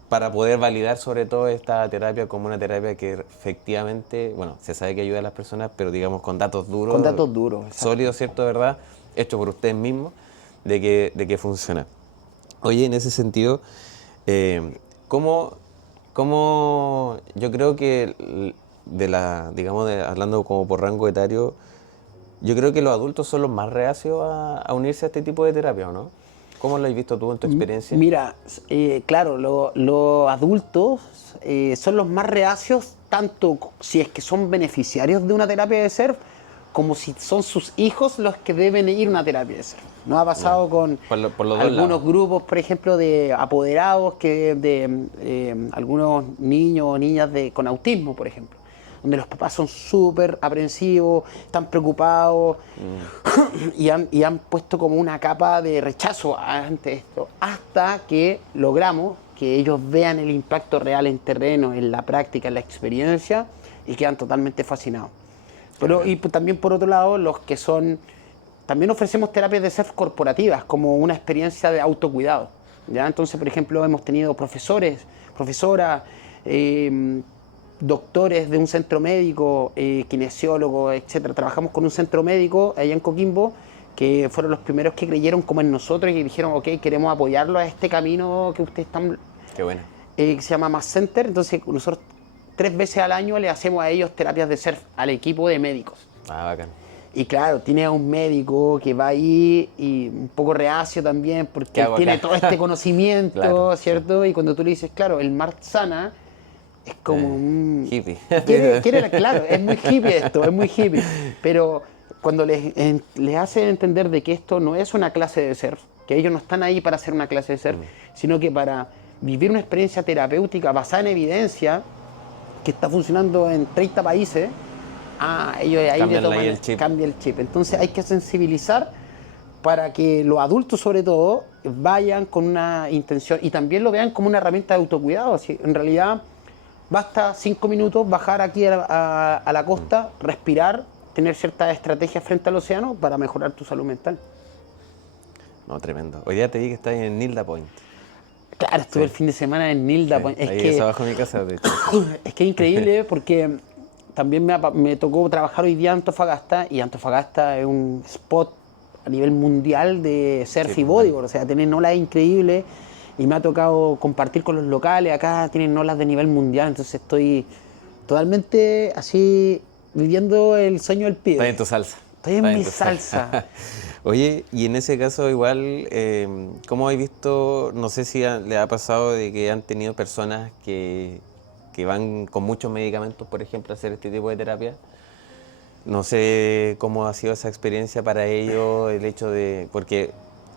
para poder validar sobre todo esta terapia como una terapia que efectivamente, bueno, se sabe que ayuda a las personas, pero digamos con datos duros. Con datos duros. Sólidos, ¿cierto? ¿Verdad? Hecho por ustedes mismos, de que funciona. Oye, en ese sentido, ¿cómo yo creo que digamos, hablando como por rango etario, yo creo que los adultos son los más reacios a unirse a este tipo de terapia, ¿o no? ¿Cómo lo has visto tú en tu experiencia? Mira, claro, los adultos son los más reacios, tanto si es que son beneficiarios de una terapia de surf, como si son sus hijos los que deben ir a una terapia de surf. Nos ha pasado con por los dos algunos lados. grupos, por ejemplo, de apoderados, de algunos niños o niñas con autismo, por ejemplo, donde los papás son súper aprensivos, están preocupados y han puesto como una capa de rechazo ante esto, hasta que logramos que ellos vean el impacto real en terreno, en la práctica, en la experiencia, y quedan totalmente fascinados. Pero, y también por otro lado, los que son... También ofrecemos terapias de surf corporativas, como una experiencia de autocuidado, ¿ya? Entonces, por ejemplo, hemos tenido profesores, profesoras, doctores de un centro médico, kinesiólogos, etcétera. Trabajamos con un centro médico allá en Coquimbo, que fueron los primeros que creyeron como en nosotros y dijeron, ok, queremos apoyarlo a este camino que ustedes están... Qué bueno. que se llama Mass Center. Entonces, nosotros 3 veces al año le hacemos a ellos terapias de surf, al equipo de médicos. Ah, bacán. Y claro, tiene a un médico que va ahí y un poco reacio también porque ¿Qué hago tiene acá? todo este conocimiento, Claro, ¿cierto? Y cuando tú le dices, claro, el mar sana, es como un... Hippie. Claro, es muy hippie esto, es muy hippie. Pero cuando les hacen entender de que esto no es una clase de surf, que ellos no están ahí para hacer una clase de surf, sino que para vivir una experiencia terapéutica basada en evidencia, que está funcionando en 30 países, ellos ahí Cambian le toman, ahí el chip. cambia el chip. Entonces hay que sensibilizar para que los adultos, sobre todo, vayan con una intención y también lo vean como una herramienta de autocuidado. Así, en realidad, basta 5 minutos bajar aquí a la costa, respirar, tener ciertas estrategias frente al océano para mejorar tu salud mental. No, tremendo. Hoy día te vi que estás en Nilda Point. Claro, estuve el fin de semana en Nilda. Sí, Point. ahí es abajo de mi casa, de hecho. Es que es increíble porque también me tocó trabajar hoy día en Antofagasta, y Antofagasta es un spot a nivel mundial de surf Sí, y bodyboard. O sea, tienen olas increíbles y me ha tocado compartir con los locales. Acá tienen olas de nivel mundial, entonces estoy totalmente así viviendo el sueño del pibe. Estás en tu salsa. Estoy en Estás mi tu salsa. Oye, y en ese caso igual, ¿cómo has visto, no sé si le ha pasado de que han tenido personas que van con muchos medicamentos, por ejemplo, a hacer este tipo de terapia? No sé cómo ha sido esa experiencia para ellos, el hecho de... Porque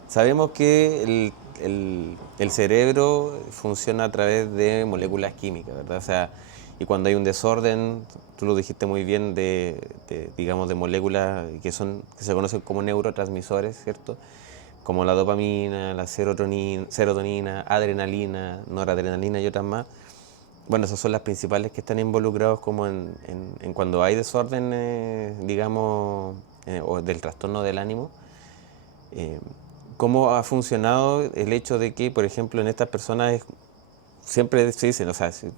sabemos que el cerebro funciona a través de moléculas químicas, ¿verdad? O sea, y cuando hay un desorden, tú lo dijiste muy bien, digamos, de moléculas que se conocen como neurotransmisores, ¿cierto? Como la dopamina, la serotonina, adrenalina, noradrenalina y otras más. Bueno, esas son las principales que están involucrados como en cuando hay desorden, digamos, o del trastorno del ánimo. ¿Cómo ha funcionado el hecho de que, por ejemplo, en estas personas siempre se dice, o sea, si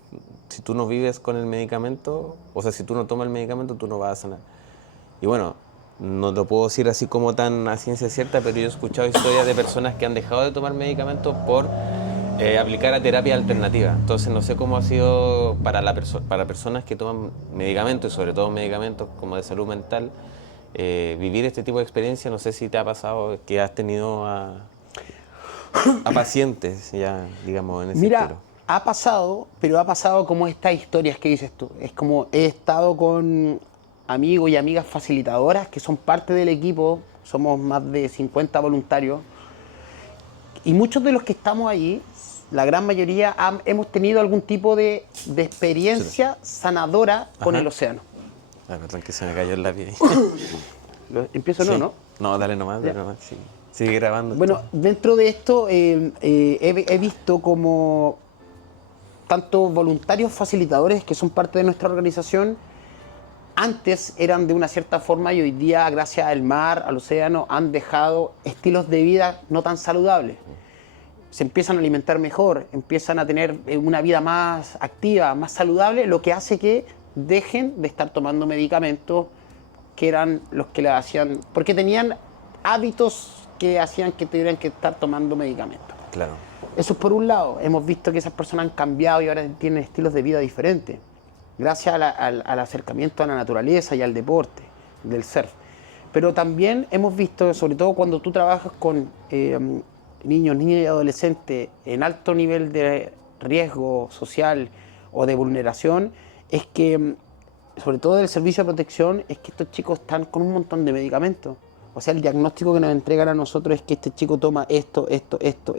tú no vives con el medicamento, o sea, si tú no tomas el medicamento, tú no vas a sanar? Y bueno, no lo puedo decir así como tan a ciencia cierta, pero yo he escuchado historias de personas que han dejado de tomar medicamentos por aplicar a terapia alternativa. Entonces no sé cómo ha sido para personas que toman medicamentos, y sobre todo medicamentos como de salud mental, vivir este tipo de experiencia. No sé si te ha pasado que has tenido a pacientes ya, digamos, en ese Mira, estilo. ha pasado, pero ha pasado como estas historias que dices tú. Es como he estado con amigos y amigas facilitadoras que son parte del equipo, somos más de 50 voluntarios, y muchos de los que estamos ahí, la gran mayoría, hemos tenido algún tipo de experiencia sanadora con el océano. Ah, perdón que se me cayó el lápiz. Empiezo, Sí. ¿no? No, dale nomás, dale nomás. Sí. Sigue grabando. Bueno, dentro de esto he visto como tanto voluntarios facilitadores que son parte de nuestra organización, antes eran de una cierta forma y hoy día, gracias al mar, al océano, han dejado estilos de vida no tan saludables. Se empiezan a alimentar mejor, empiezan a tener una vida más activa, más saludable, lo que hace que dejen de estar tomando medicamentos que eran los que le hacían, porque tenían hábitos que hacían que tuvieran que estar tomando medicamentos. Claro. Eso es por un lado. Hemos visto que esas personas han cambiado y ahora tienen estilos de vida diferentes. gracias al acercamiento a la naturaleza y al deporte del surf. Pero también hemos visto, sobre todo cuando tú trabajas con niños, niñas y adolescentes en alto nivel de riesgo social o de vulneración, es que, sobre todo del servicio de protección, es que estos chicos están con un montón de medicamentos. O sea, el diagnóstico que nos entregan a nosotros es que este chico toma esto y esto.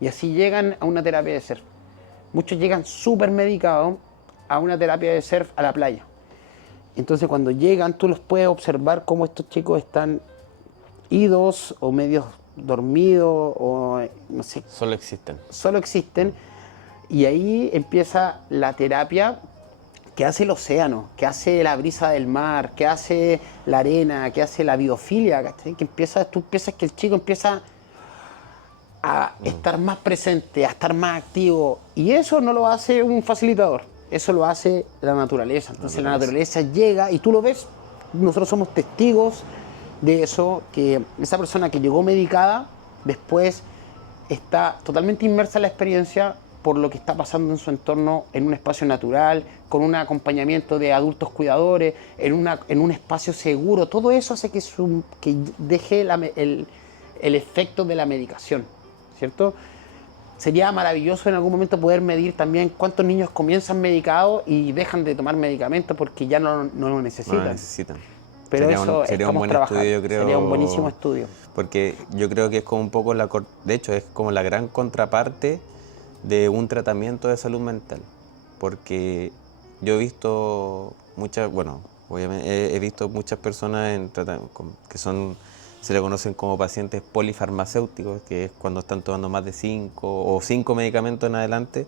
Y así llegan a una terapia de surf. Muchos llegan súper medicados a una terapia de surf a la playa. Entonces cuando llegan tú los puedes observar cómo estos chicos están idos o medio dormidos o no sé. Solo existen. Solo existen. Y ahí empieza la terapia que hace el océano, que hace la brisa del mar, que hace la arena, que hace la biofilia, ¿cachai? Que tú empiezas que el chico empieza a estar más presente, a estar más activo. Y eso no lo hace un facilitador, eso lo hace la naturaleza. Entonces la naturaleza llega y tú lo ves, nosotros somos testigos de eso, que esa persona que llegó medicada después está totalmente inmersa en la experiencia por lo que está pasando en su entorno, en un espacio natural, con un acompañamiento de adultos cuidadores, en un espacio seguro. Todo eso hace que deje el efecto de la medicación, ¿cierto? Sería maravilloso en algún momento poder medir también cuántos niños comienzan medicados y dejan de tomar medicamentos porque ya no lo necesitan. No lo necesitan. Pero sería un buen estudio, yo creo. Sería un buenísimo estudio. Porque yo creo que es como un poco de hecho, es como la gran contraparte de un tratamiento de salud mental. Porque yo he visto obviamente he visto muchas personas que se le conocen como pacientes polifarmacéuticos, que es cuando están tomando más de 5 medicamentos en adelante,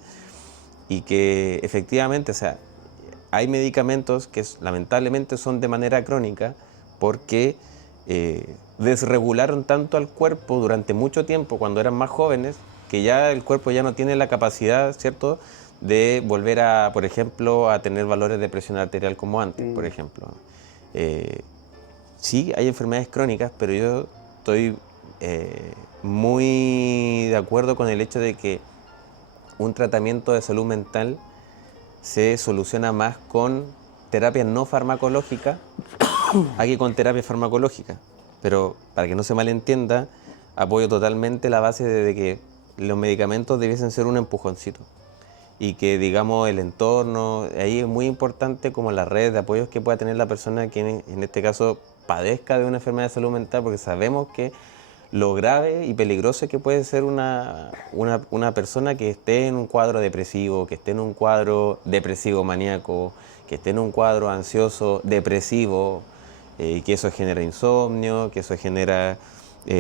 y que efectivamente, o sea, hay medicamentos que lamentablemente son de manera crónica porque desregularon tanto al cuerpo durante mucho tiempo cuando eran más jóvenes, que ya el cuerpo ya no tiene la capacidad, ¿cierto?, de volver a, por ejemplo, a tener valores de presión arterial como antes, por ejemplo. Sí, hay enfermedades crónicas, pero yo estoy muy de acuerdo con el hecho de que un tratamiento de salud mental se soluciona más con terapia no farmacológica que con terapia farmacológica. Pero para que no se malentienda, apoyo totalmente la base de que los medicamentos debiesen ser un empujoncito. Y que, digamos, el entorno, ahí es muy importante como la red de apoyos que pueda tener la persona que en este caso padezca de una enfermedad de salud mental, porque sabemos que lo grave y peligroso que puede ser una persona que esté en un cuadro depresivo, que esté en un cuadro depresivo maníaco, que esté en un cuadro ansioso depresivo, y que eso genera insomnio, que eso genera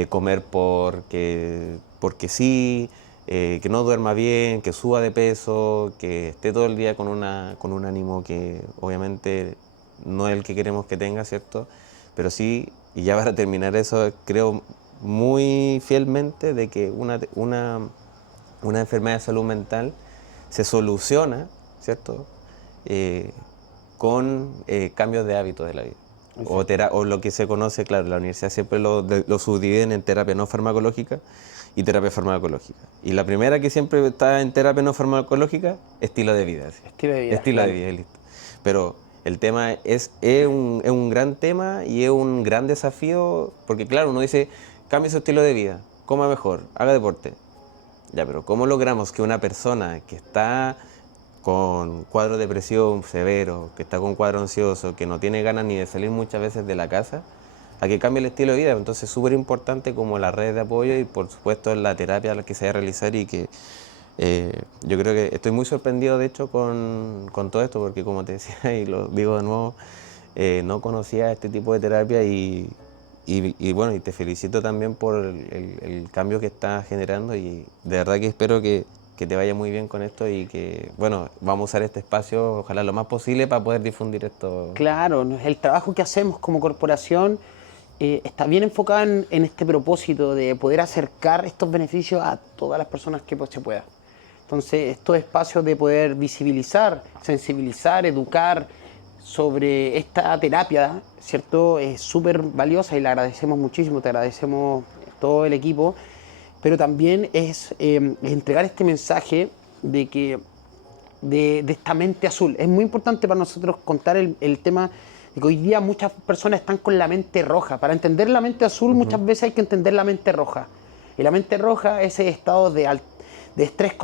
comer porque sí, que no duerma bien, que suba de peso, que esté todo el día con un ánimo que obviamente no es el que queremos que tenga, ¿cierto? Pero sí, y ya para terminar eso, creo muy fielmente de que una enfermedad de salud mental se soluciona, ¿cierto?, con cambios de hábitos de la vida. O lo que se conoce, claro, la universidad siempre lo subdividen en terapia no farmacológica y terapia farmacológica. Y la primera que siempre está en terapia no farmacológica, estilo de vida. ¿Sí? Estilo de vida, listo. Pero el tema es un gran tema y es un gran desafío, porque claro, uno dice, cambie su estilo de vida, coma mejor, haga deporte. Ya, pero ¿cómo logramos que una persona que está con cuadro de depresión severo, que está con cuadro ansioso, que no tiene ganas ni de salir muchas veces de la casa, a que cambie el estilo de vida? Entonces es súper importante como las redes de apoyo y por supuesto la terapia a la que se va a realizar, y que yo creo que estoy muy sorprendido de hecho con todo esto, porque como te decía y lo digo de nuevo, no conocía este tipo de terapia y bueno, y te felicito también por el cambio que estás generando, y de verdad que espero que te vaya muy bien con esto, y que, bueno, vamos a usar este espacio, ojalá lo más posible, para poder difundir esto. Claro, el trabajo que hacemos como corporación está bien enfocado en este propósito de poder acercar estos beneficios a todas las personas que se pueda. Entonces, estos espacios de poder visibilizar, sensibilizar, educar sobre esta terapia, ¿cierto?, es súper valiosa y la agradecemos muchísimo, te agradecemos todo el equipo. Pero también es entregar este mensaje de que de esta mente azul. Es muy importante para nosotros contar el tema de que hoy día muchas personas están con la mente roja. Para entender la mente azul muchas veces hay que entender la mente roja. Y la mente roja es ese estado de estrés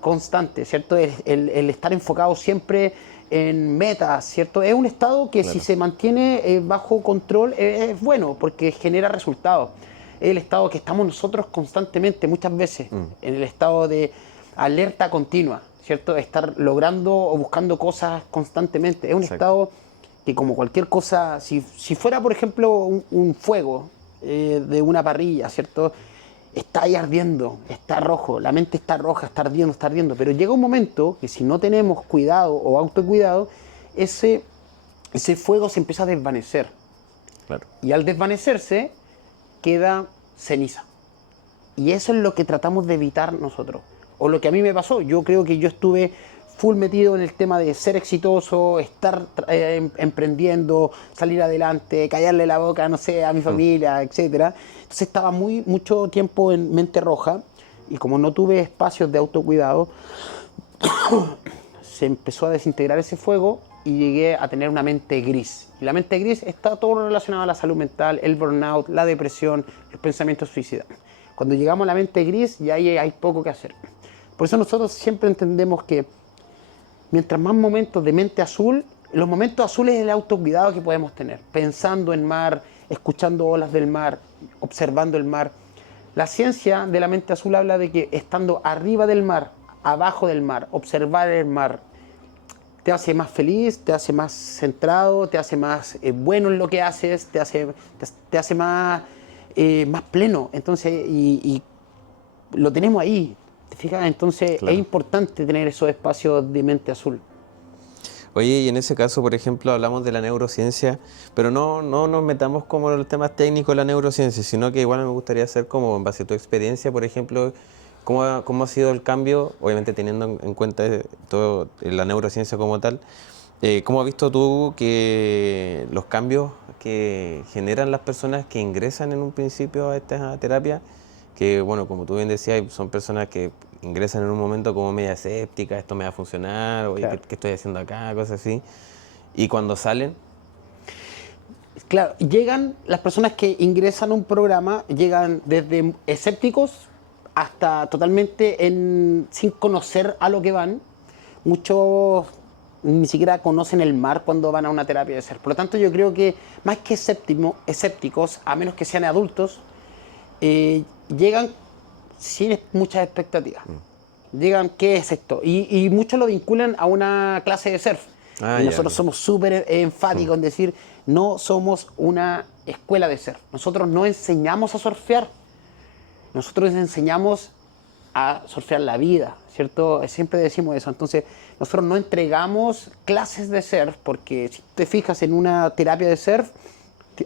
constante, ¿cierto? El estar enfocado siempre en metas, ¿cierto? Es un estado que si se mantiene bajo control es bueno porque genera resultados. Es el estado que estamos nosotros constantemente, muchas veces, en el estado de alerta continua, ¿cierto? Estar logrando o buscando cosas constantemente. Es un estado que como cualquier cosa, si fuera por ejemplo un fuego de una parrilla, ¿cierto? Está ahí ardiendo, está rojo, la mente está roja, está ardiendo, pero llega un momento que si no tenemos cuidado o autocuidado, ese fuego se empieza a desvanecer. Claro. Y al desvanecerse, queda ceniza. Y eso es lo que tratamos de evitar nosotros. O lo que a mí me pasó, yo creo que yo estuve full metido en el tema de ser exitoso, estar emprendiendo, salir adelante, callarle la boca, no sé, a mi familia, etcétera. Entonces estaba mucho tiempo en mente roja y como no tuve espacios de autocuidado, se empezó a desintegrar ese fuego y llegué a tener una mente gris. Y la mente gris está todo relacionado a la salud mental, el burnout, la depresión, los pensamientos suicidas. Cuando llegamos a la mente gris, ya ahí hay poco que hacer. Por eso nosotros siempre entendemos que mientras más momentos de mente azul, los momentos azules es el autocuidado que podemos tener, pensando en mar, escuchando olas del mar, observando el mar. La ciencia de la mente azul habla de que estando arriba del mar, abajo del mar, observar el mar, te hace más feliz, te hace más centrado, te hace más bueno en lo que haces, te hace más, más pleno. Entonces, y lo tenemos ahí, ¿te fijas? Entonces es importante tener esos espacios de mente azul. Oye, y en ese caso, por ejemplo, hablamos de la neurociencia, pero no nos metamos como en los temas técnicos de la neurociencia, sino que igual me gustaría hacer como en base a tu experiencia, por ejemplo, cómo ha sido el cambio, obviamente teniendo en cuenta todo la neurociencia como tal. ¿Cómo has visto tú que los cambios que generan las personas que ingresan en un principio a esta terapia, que bueno, como tú bien decías, son personas que ingresan en un momento como media escéptica, esto me va a funcionar, oye, Claro. ¿qué estoy haciendo acá? Cosas así. Y cuando salen, Claro, llegan las personas que ingresan a un programa, llegan desde escépticos hasta totalmente sin conocer a lo que van. Muchos ni siquiera conocen el mar cuando van a una terapia de ser. Por lo tanto, yo creo que más que escépticos, a menos que sean adultos, llegan sin muchas expectativas. Llegan, ¿qué es esto? Y muchos lo vinculan a una clase de surf. Y nosotros somos súper enfáticos en decir, no somos una escuela de surf. Nosotros no enseñamos a surfear. Nosotros enseñamos a surfear la vida, ¿cierto? Siempre decimos eso. Entonces, nosotros no entregamos clases de surf porque si te fijas en una terapia de surf,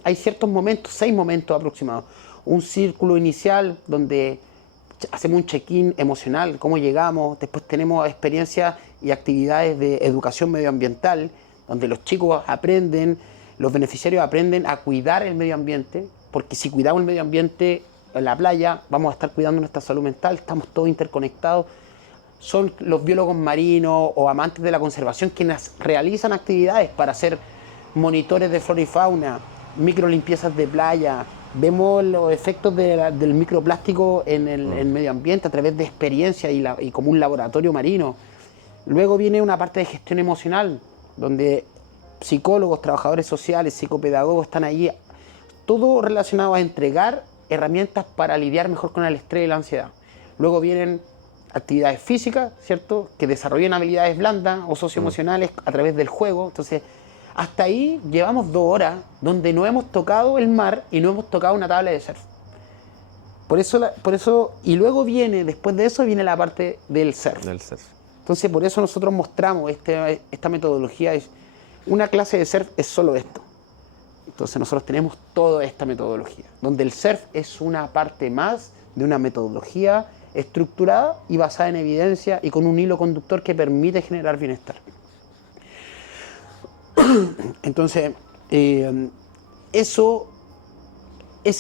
hay ciertos momentos, 6 momentos aproximados. Un círculo inicial donde hacemos un check-in emocional, cómo llegamos, después tenemos experiencias y actividades de educación medioambiental, donde los chicos aprenden, los beneficiarios aprenden a cuidar el medio ambiente, porque si cuidamos el medio ambiente en la playa, vamos a estar cuidando nuestra salud mental, estamos todos interconectados. Son los biólogos marinos o amantes de la conservación quienes realizan actividades para hacer monitores de flora y fauna, micro limpiezas de playa. Vemos los efectos del microplástico en el medio ambiente a través de experiencias y como un laboratorio marino. Luego viene una parte de gestión emocional, donde psicólogos, trabajadores sociales, psicopedagogos están ahí, todo relacionado a entregar herramientas para lidiar mejor con el estrés y la ansiedad. Luego vienen actividades físicas, ¿cierto?, que desarrollan habilidades blandas o socioemocionales a través del juego. Entonces, hasta ahí llevamos 2 horas donde no hemos tocado el mar y no hemos tocado una tabla de surf. Por eso, y luego después de eso viene la parte del surf. Entonces, por eso nosotros mostramos esta metodología. Una clase de surf es solo esto. Entonces nosotros tenemos toda esta metodología, donde el surf es una parte más de una metodología estructurada y basada en evidencia y con un hilo conductor que permite generar bienestar. Entonces, ese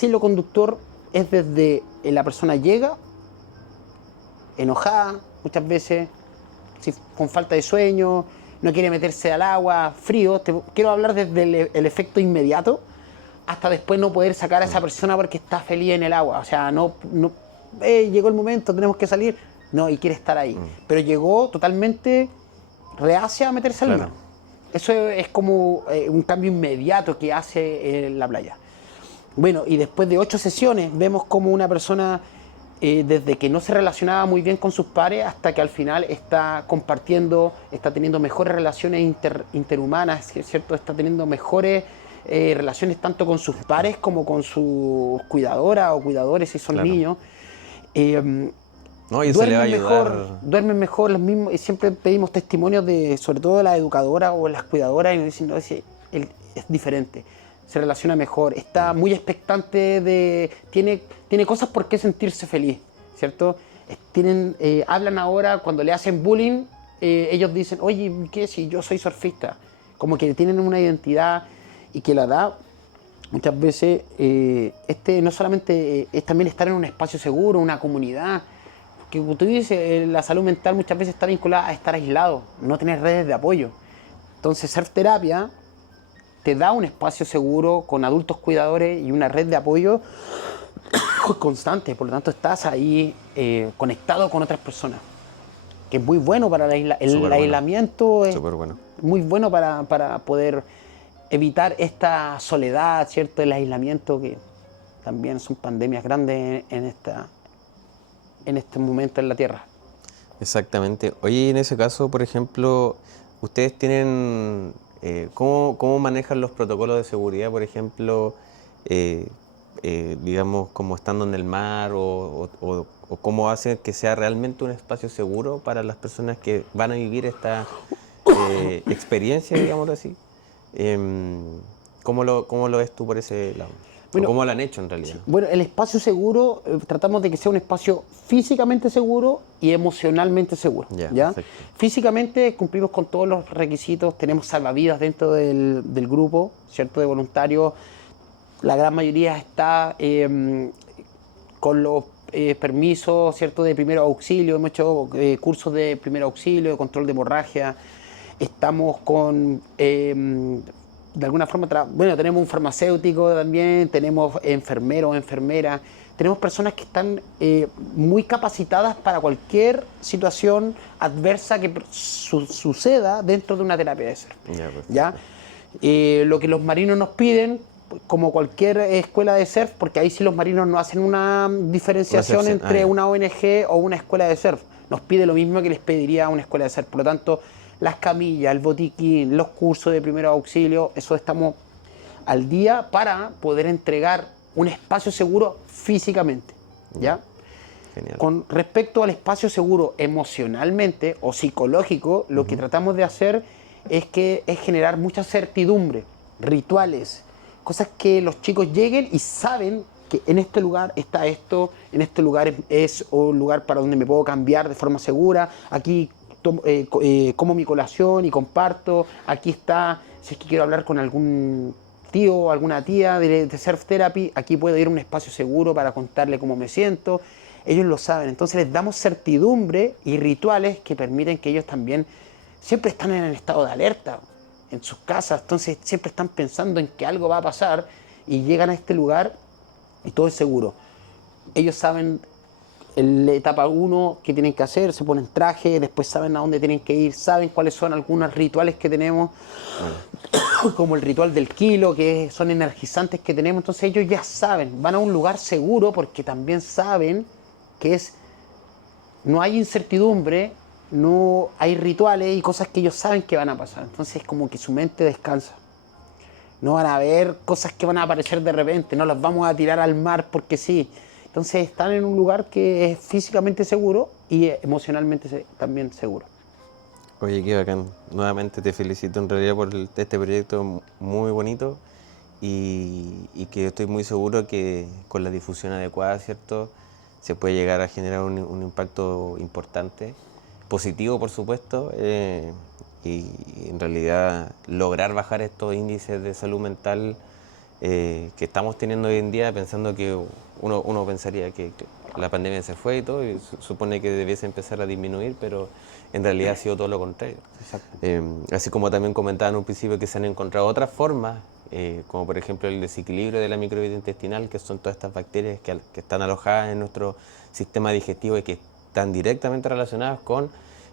hilo conductor es desde la persona llega, enojada muchas veces, si con falta de sueño, no quiere meterse al agua, frío. Quiero hablar desde el efecto inmediato hasta después no poder sacar a esa persona porque está feliz en el agua. O sea, llegó el momento, tenemos que salir. No, y quiere estar ahí. Pero llegó totalmente reacia a meterse al mar. Eso es como un cambio inmediato que hace en la playa. Bueno, y después de 8 sesiones vemos como una persona, desde que no se relacionaba muy bien con sus pares hasta que al final está compartiendo, está teniendo mejores relaciones interhumanas, ¿cierto? Está teniendo mejores relaciones tanto con sus pares como con sus cuidadoras o cuidadores si son niños. No, y eso le va a ayudar. Duermen mejor los mismos, y siempre pedimos testimonios de, sobre todo de las educadoras o las cuidadoras, y nos dicen, no, es diferente, se relaciona mejor, está muy expectante tiene cosas por qué sentirse feliz, ¿cierto? Hablan ahora, cuando le hacen bullying, ellos dicen, oye, ¿qué si yo soy surfista? Como que tienen una identidad y que la da. Muchas veces, no solamente es también estar en un espacio seguro, una comunidad, que como tú dices, la salud mental muchas veces está vinculada a estar aislado, no tener redes de apoyo. Entonces, Surf Terapia te da un espacio seguro con adultos cuidadores y una red de apoyo constante, por lo tanto estás ahí conectado con otras personas, que es muy bueno para el aislamiento, es bueno. muy bueno para poder evitar esta soledad, ¿cierto? El aislamiento, que también son pandemias grandes en este momento en la Tierra. Exactamente. Oye, en ese caso, por ejemplo, ustedes tienen, ¿cómo manejan los protocolos de seguridad, por ejemplo, digamos, como estando en el mar o cómo hacen que sea realmente un espacio seguro para las personas que van a vivir esta experiencia, digámoslo así? ¿Cómo lo ves tú por ese lado? Bueno, ¿cómo lo han hecho en realidad? Bueno, el espacio seguro, tratamos de que sea un espacio físicamente seguro y emocionalmente seguro. ¿Ya? Físicamente cumplimos con todos los requisitos, tenemos salvavidas dentro del grupo, ¿cierto? De voluntarios. La gran mayoría está con los permisos, ¿cierto? De primer auxilio, hemos hecho cursos de primer auxilio, de control de hemorragia. Estamos con... de alguna forma, tenemos un farmacéutico también, tenemos enfermeros, enfermeras, tenemos personas que están muy capacitadas para cualquier situación adversa que suceda dentro de una terapia de surf. ¿Ya? Lo que los marinos nos piden, como cualquier escuela de surf, porque ahí sí los marinos no hacen una diferenciación entre una ONG o una escuela de surf, nos pide lo mismo que les pediría una escuela de surf, por lo tanto, las camillas, el botiquín, los cursos de primeros auxilios, eso estamos al día para poder entregar un espacio seguro físicamente, ¿ya? Genial. Con respecto al espacio seguro emocionalmente o psicológico, lo que tratamos de hacer es generar mucha certidumbre, rituales, cosas que los chicos lleguen y saben que en este lugar está esto, en este lugar es un lugar para donde me puedo cambiar de forma segura, aquí como mi colación y comparto, aquí está, si es que quiero hablar con algún tío o alguna tía de Surf Therapy, aquí puedo ir a un espacio seguro para contarle cómo me siento, ellos lo saben, entonces les damos certidumbre y rituales que permiten que ellos también siempre están en el estado de alerta en sus casas, entonces siempre están pensando en que algo va a pasar y llegan a este lugar y todo es seguro. Ellos saben en la etapa 1 qué tienen que hacer, se ponen traje, después saben a dónde tienen que ir, saben cuáles son algunos rituales que tenemos, como el ritual del kilo, que son energizantes que tenemos, entonces ellos ya saben, van a un lugar seguro porque también saben que no hay incertidumbre, no hay rituales y cosas que ellos saben que van a pasar, entonces es como que su mente descansa. No van a ver cosas que van a aparecer de repente, no las vamos a tirar al mar porque sí. Entonces están en un lugar que es físicamente seguro y emocionalmente también seguro. Oye, qué bacán. Nuevamente te felicito en realidad por este proyecto muy bonito y que estoy muy seguro que con la difusión adecuada, ¿cierto? Se puede llegar a generar un impacto importante, positivo por supuesto, y en realidad lograr bajar estos índices de salud mental que estamos teniendo hoy en día, pensando que uno pensaría que la pandemia se fue y todo, y supone que debiese empezar a disminuir, pero en realidad ha sido todo lo contrario. Exacto. Así como también comentaba en un principio que se han encontrado otras formas, como por ejemplo el desequilibrio de la microbiota intestinal, que son todas estas bacterias que están alojadas en nuestro sistema digestivo y que están directamente relacionadas con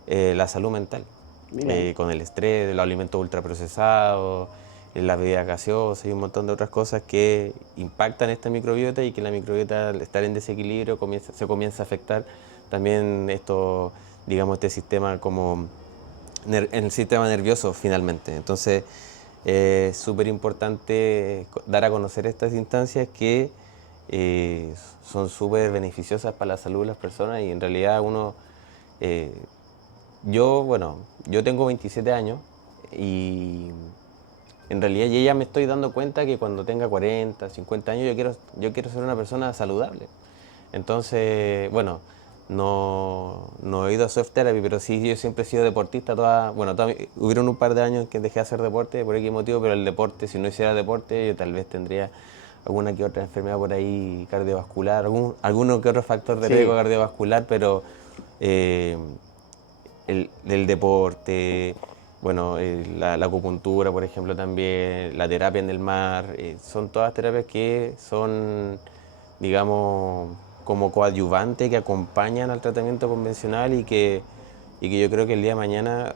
la salud mental, Mira. con el estrés, los alimentos ultraprocesados, la bebida gaseosa y un montón de otras cosas que impactan esta microbiota, y que la microbiota, al estar en desequilibrio, se comienza a afectar también esto, digamos, este sistema como en el sistema nervioso finalmente. Entonces es súper importante dar a conocer estas instancias que son súper beneficiosas para la salud de las personas, y en realidad eh, yo tengo 27 años y en realidad yo ya me estoy dando cuenta que cuando tenga 40, 50 años yo quiero ser una persona saludable. Entonces, bueno, no he ido a soft therapy, pero sí, yo siempre he sido deportista. Hubieron un par de años que dejé de hacer deporte por X motivo, pero el deporte, si no hiciera deporte, yo tal vez tendría alguna que otra enfermedad por ahí cardiovascular, alguno que otro factor de Sí. riesgo cardiovascular, pero eh, el deporte, bueno, la acupuntura, por ejemplo, también, la terapia en el mar, son todas terapias que son, digamos, como coadyuvantes, que acompañan al tratamiento convencional, y que yo creo que el día de mañana,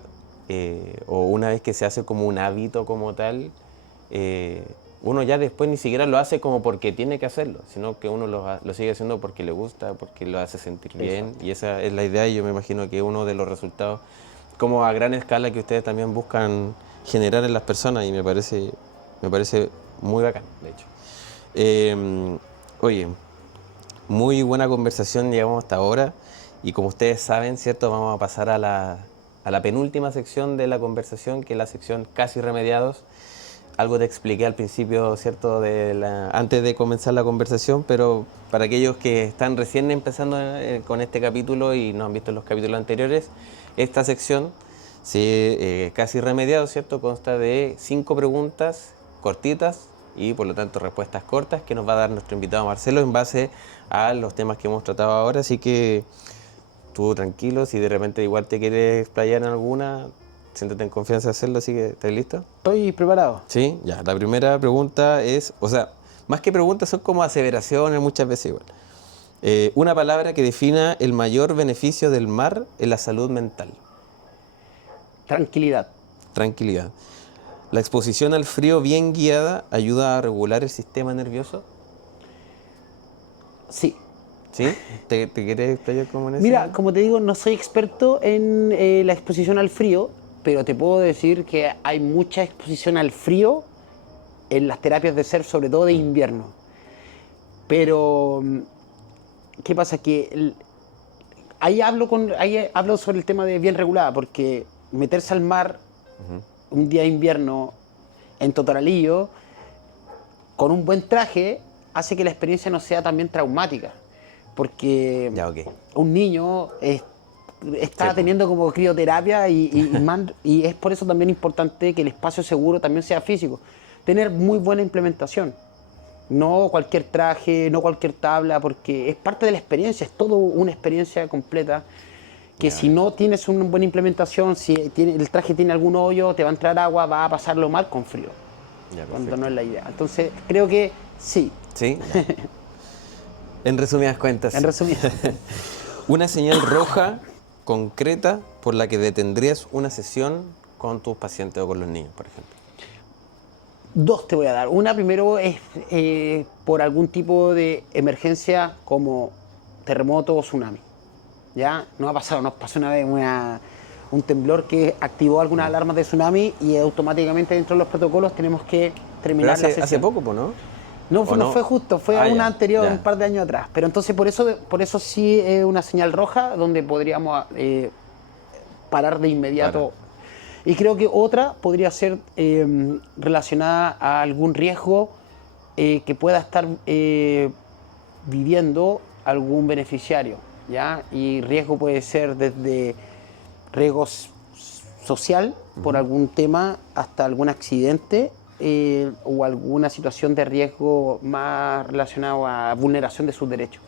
o una vez que se hace como un hábito como tal, uno ya después ni siquiera lo hace como porque tiene que hacerlo, sino que uno lo sigue haciendo porque le gusta, porque lo hace sentir bien. Exacto. Y esa es la idea, y yo me imagino que uno de los resultados, como a gran escala, que ustedes también buscan generar en las personas, y me parece muy bacán, de hecho. Oye, muy buena conversación, llegamos hasta ahora, y como ustedes saben, ¿cierto? Vamos a pasar a la penúltima sección de la conversación, que es la sección Casi Remediados. Algo te expliqué al principio, ¿cierto? Antes de comenzar la conversación, pero para aquellos que están recién empezando con este capítulo y no han visto los capítulos anteriores, esta sección, sí, Casi Remediados, ¿cierto? Consta de 5 preguntas cortitas y por lo tanto respuestas cortas que nos va a dar nuestro invitado Marcelo en base a los temas que hemos tratado ahora. Así que tú tranquilo, si de repente igual te quieres explayar en alguna, siéntete en confianza de hacerlo. Así que, ¿estás listo? Estoy preparado. Sí, ya. La primera pregunta es, o sea, más que preguntas, son como aseveraciones muchas veces igual. Una palabra que defina el mayor beneficio del mar en la salud mental. Tranquilidad. Tranquilidad. La exposición al frío bien guiada ayuda a regular el sistema nervioso. Sí. ¿Sí? ¿Te quieres explayar como en eso? Mira, como te digo, no soy experto en la exposición al frío, pero te puedo decir que hay mucha exposición al frío en las terapias de surf, sobre todo de invierno. Pero, ¿qué pasa? Que ahí hablo sobre el tema de bien regulada, porque meterse al mar un día de invierno en totalillo, con un buen traje, hace que la experiencia no sea también traumática. Porque Ya, ok. un niño está Sí, teniendo como crioterapia y es por eso también importante que el espacio seguro también sea físico. Tener muy buena implementación. No cualquier traje, no cualquier tabla, porque es parte de la experiencia, es todo una experiencia completa. Que Ya. si no tienes una buena implementación, si el traje tiene algún hoyo, te va a entrar agua, va a pasarlo mal con frío. Ya, Cuando perfecto. no es la idea. Entonces, creo que sí, ¿Sí? Ya. En resumidas cuentas. en resumidas. Una señal roja concreta por la que detendrías una sesión con tus pacientes o con los niños, por ejemplo. Dos te voy a dar. Una primero es por algún tipo de emergencia como terremoto o tsunami. ¿Ya? Nos pasó una vez un temblor que activó algunas alarmas de tsunami y automáticamente dentro de los protocolos tenemos que Pero terminar la sesión. hace poco, ¿no? No, ¿O no fue justo, fue Ah, una ya, anterior, ya. un par de años atrás. Pero entonces por eso sí es una señal roja donde podríamos parar de inmediato. Y creo que otra podría ser relacionada a algún riesgo que pueda estar viviendo algún beneficiario, ¿ya? Y riesgo puede ser desde riesgo social por algún tema hasta algún accidente o alguna situación de riesgo más relacionado a vulneración de sus derechos.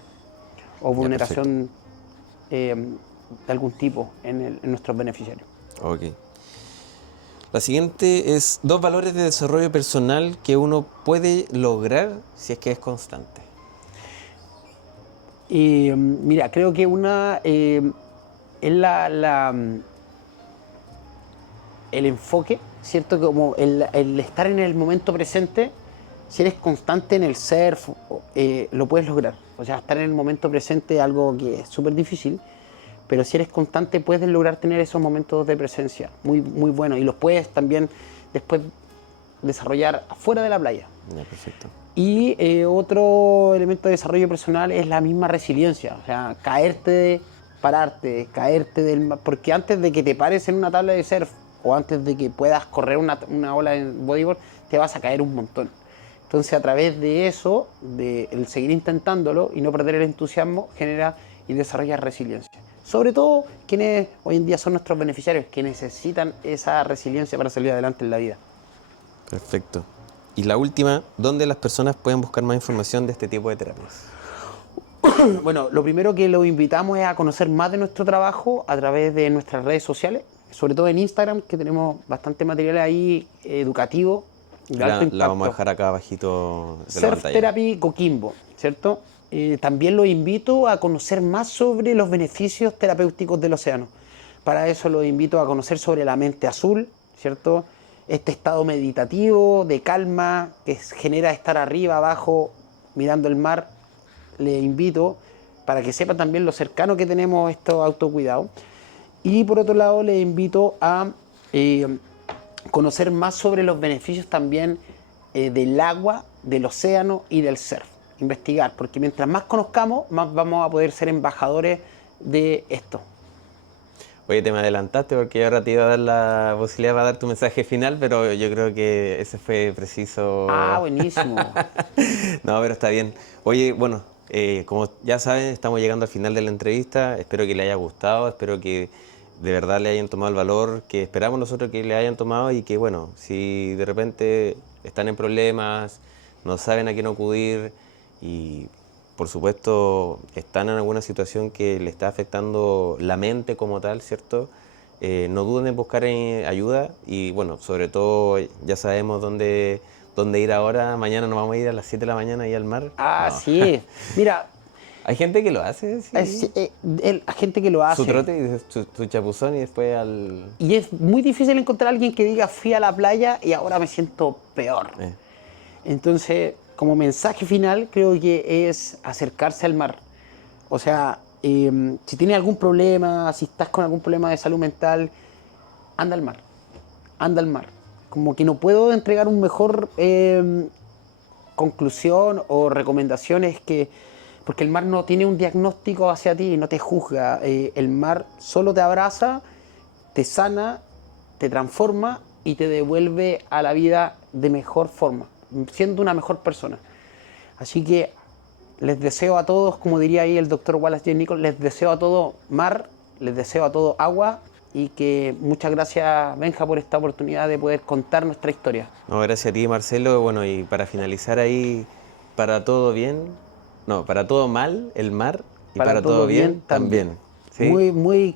o vulneración de algún tipo en nuestros beneficiarios. Ok. La siguiente es 2 valores de desarrollo personal que uno puede lograr si es que es constante. Mira, creo que una es el enfoque, ¿cierto? Como el estar en el momento presente. Si eres constante en el surf, lo puedes lograr. O sea, estar en el momento presente es algo que es súper difícil, pero si eres constante puedes lograr tener esos momentos de presencia muy, muy buenos y los puedes también después desarrollar afuera de la playa. Ya, perfecto. Y otro elemento de desarrollo personal es la misma resiliencia, o sea, pararte, caerte del mar, porque antes de que te pares en una tabla de surf o antes de que puedas correr una ola en bodyboard, te vas a caer un montón. Entonces, a través de eso, de el seguir intentándolo y no perder el entusiasmo, genera y desarrolla resiliencia. Sobre todo quienes hoy en día son nuestros beneficiarios, que necesitan esa resiliencia para salir adelante en la vida. Perfecto. Y la última, ¿dónde las personas pueden buscar más información de este tipo de terapias? Bueno, lo primero que los invitamos es a conocer más de nuestro trabajo a través de nuestras redes sociales, sobre todo en Instagram, que tenemos bastante material ahí educativo de alto impacto. La vamos a dejar acá abajito de la Surf pantalla. Therapy Coquimbo, ¿cierto? También los invito a conocer más sobre los beneficios terapéuticos del océano. Para eso los invito a conocer sobre la mente azul, ¿cierto? Este estado meditativo, de calma, que genera estar arriba, abajo, mirando el mar. Les invito para que sepan también lo cercano que tenemos estos autocuidados. Y por otro lado, les invito a conocer más sobre los beneficios también del agua, del océano y del surf. Investigar, porque mientras más conozcamos, más vamos a poder ser embajadores de esto. Oye, te me adelantaste porque ahora te iba a dar la posibilidad para dar tu mensaje final, pero yo creo que ese fue preciso. Ah, buenísimo. No, pero está bien. Oye, bueno, como ya saben, estamos llegando al final de la entrevista. Espero que les haya gustado, espero que de verdad le hayan tomado el valor que esperamos nosotros que le hayan tomado y que, bueno, si de repente están en problemas, no saben a quién acudir y por supuesto están en alguna situación que le está afectando la mente como tal, ¿cierto? No duden en buscar ayuda y bueno, sobre todo ya sabemos dónde ir ahora. Mañana nos vamos a ir a las 7 de la mañana ahí al mar. Ah, No. sí. Mira, Hay gente que lo hace, sí. hay gente que lo hace. Su trote y su chapuzón y después al... Y es muy difícil encontrar a alguien que diga fui a la playa y ahora me siento peor. Entonces, como mensaje final, creo que es acercarse al mar. O sea, si tienes algún problema, si estás con algún problema de salud mental, anda al mar. Anda al mar. Como que no puedo entregar un mejor conclusión o recomendaciones porque el mar no tiene un diagnóstico hacia ti, no te juzga. El mar solo te abraza, te sana, te transforma y te devuelve a la vida de mejor forma, siendo una mejor persona. Así que les deseo a todos, como diría ahí el doctor Wallace J. Nichols, les deseo a todo mar, les deseo a todo agua y que muchas gracias, Benja, por esta oportunidad de poder contar nuestra historia. No, gracias a ti, Marcelo. Bueno, y para finalizar ahí, para todo bien, no, para todo mal, el mar, y para todo bien, también. ¿Sí? Muy, muy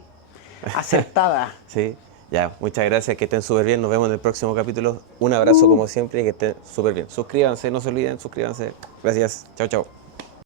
acertada. Sí, ya, muchas gracias, que estén súper bien. Nos vemos en el próximo capítulo. Un abrazo como siempre y que estén súper bien. Suscríbanse, no se olviden, suscríbanse. Gracias, chao, chao.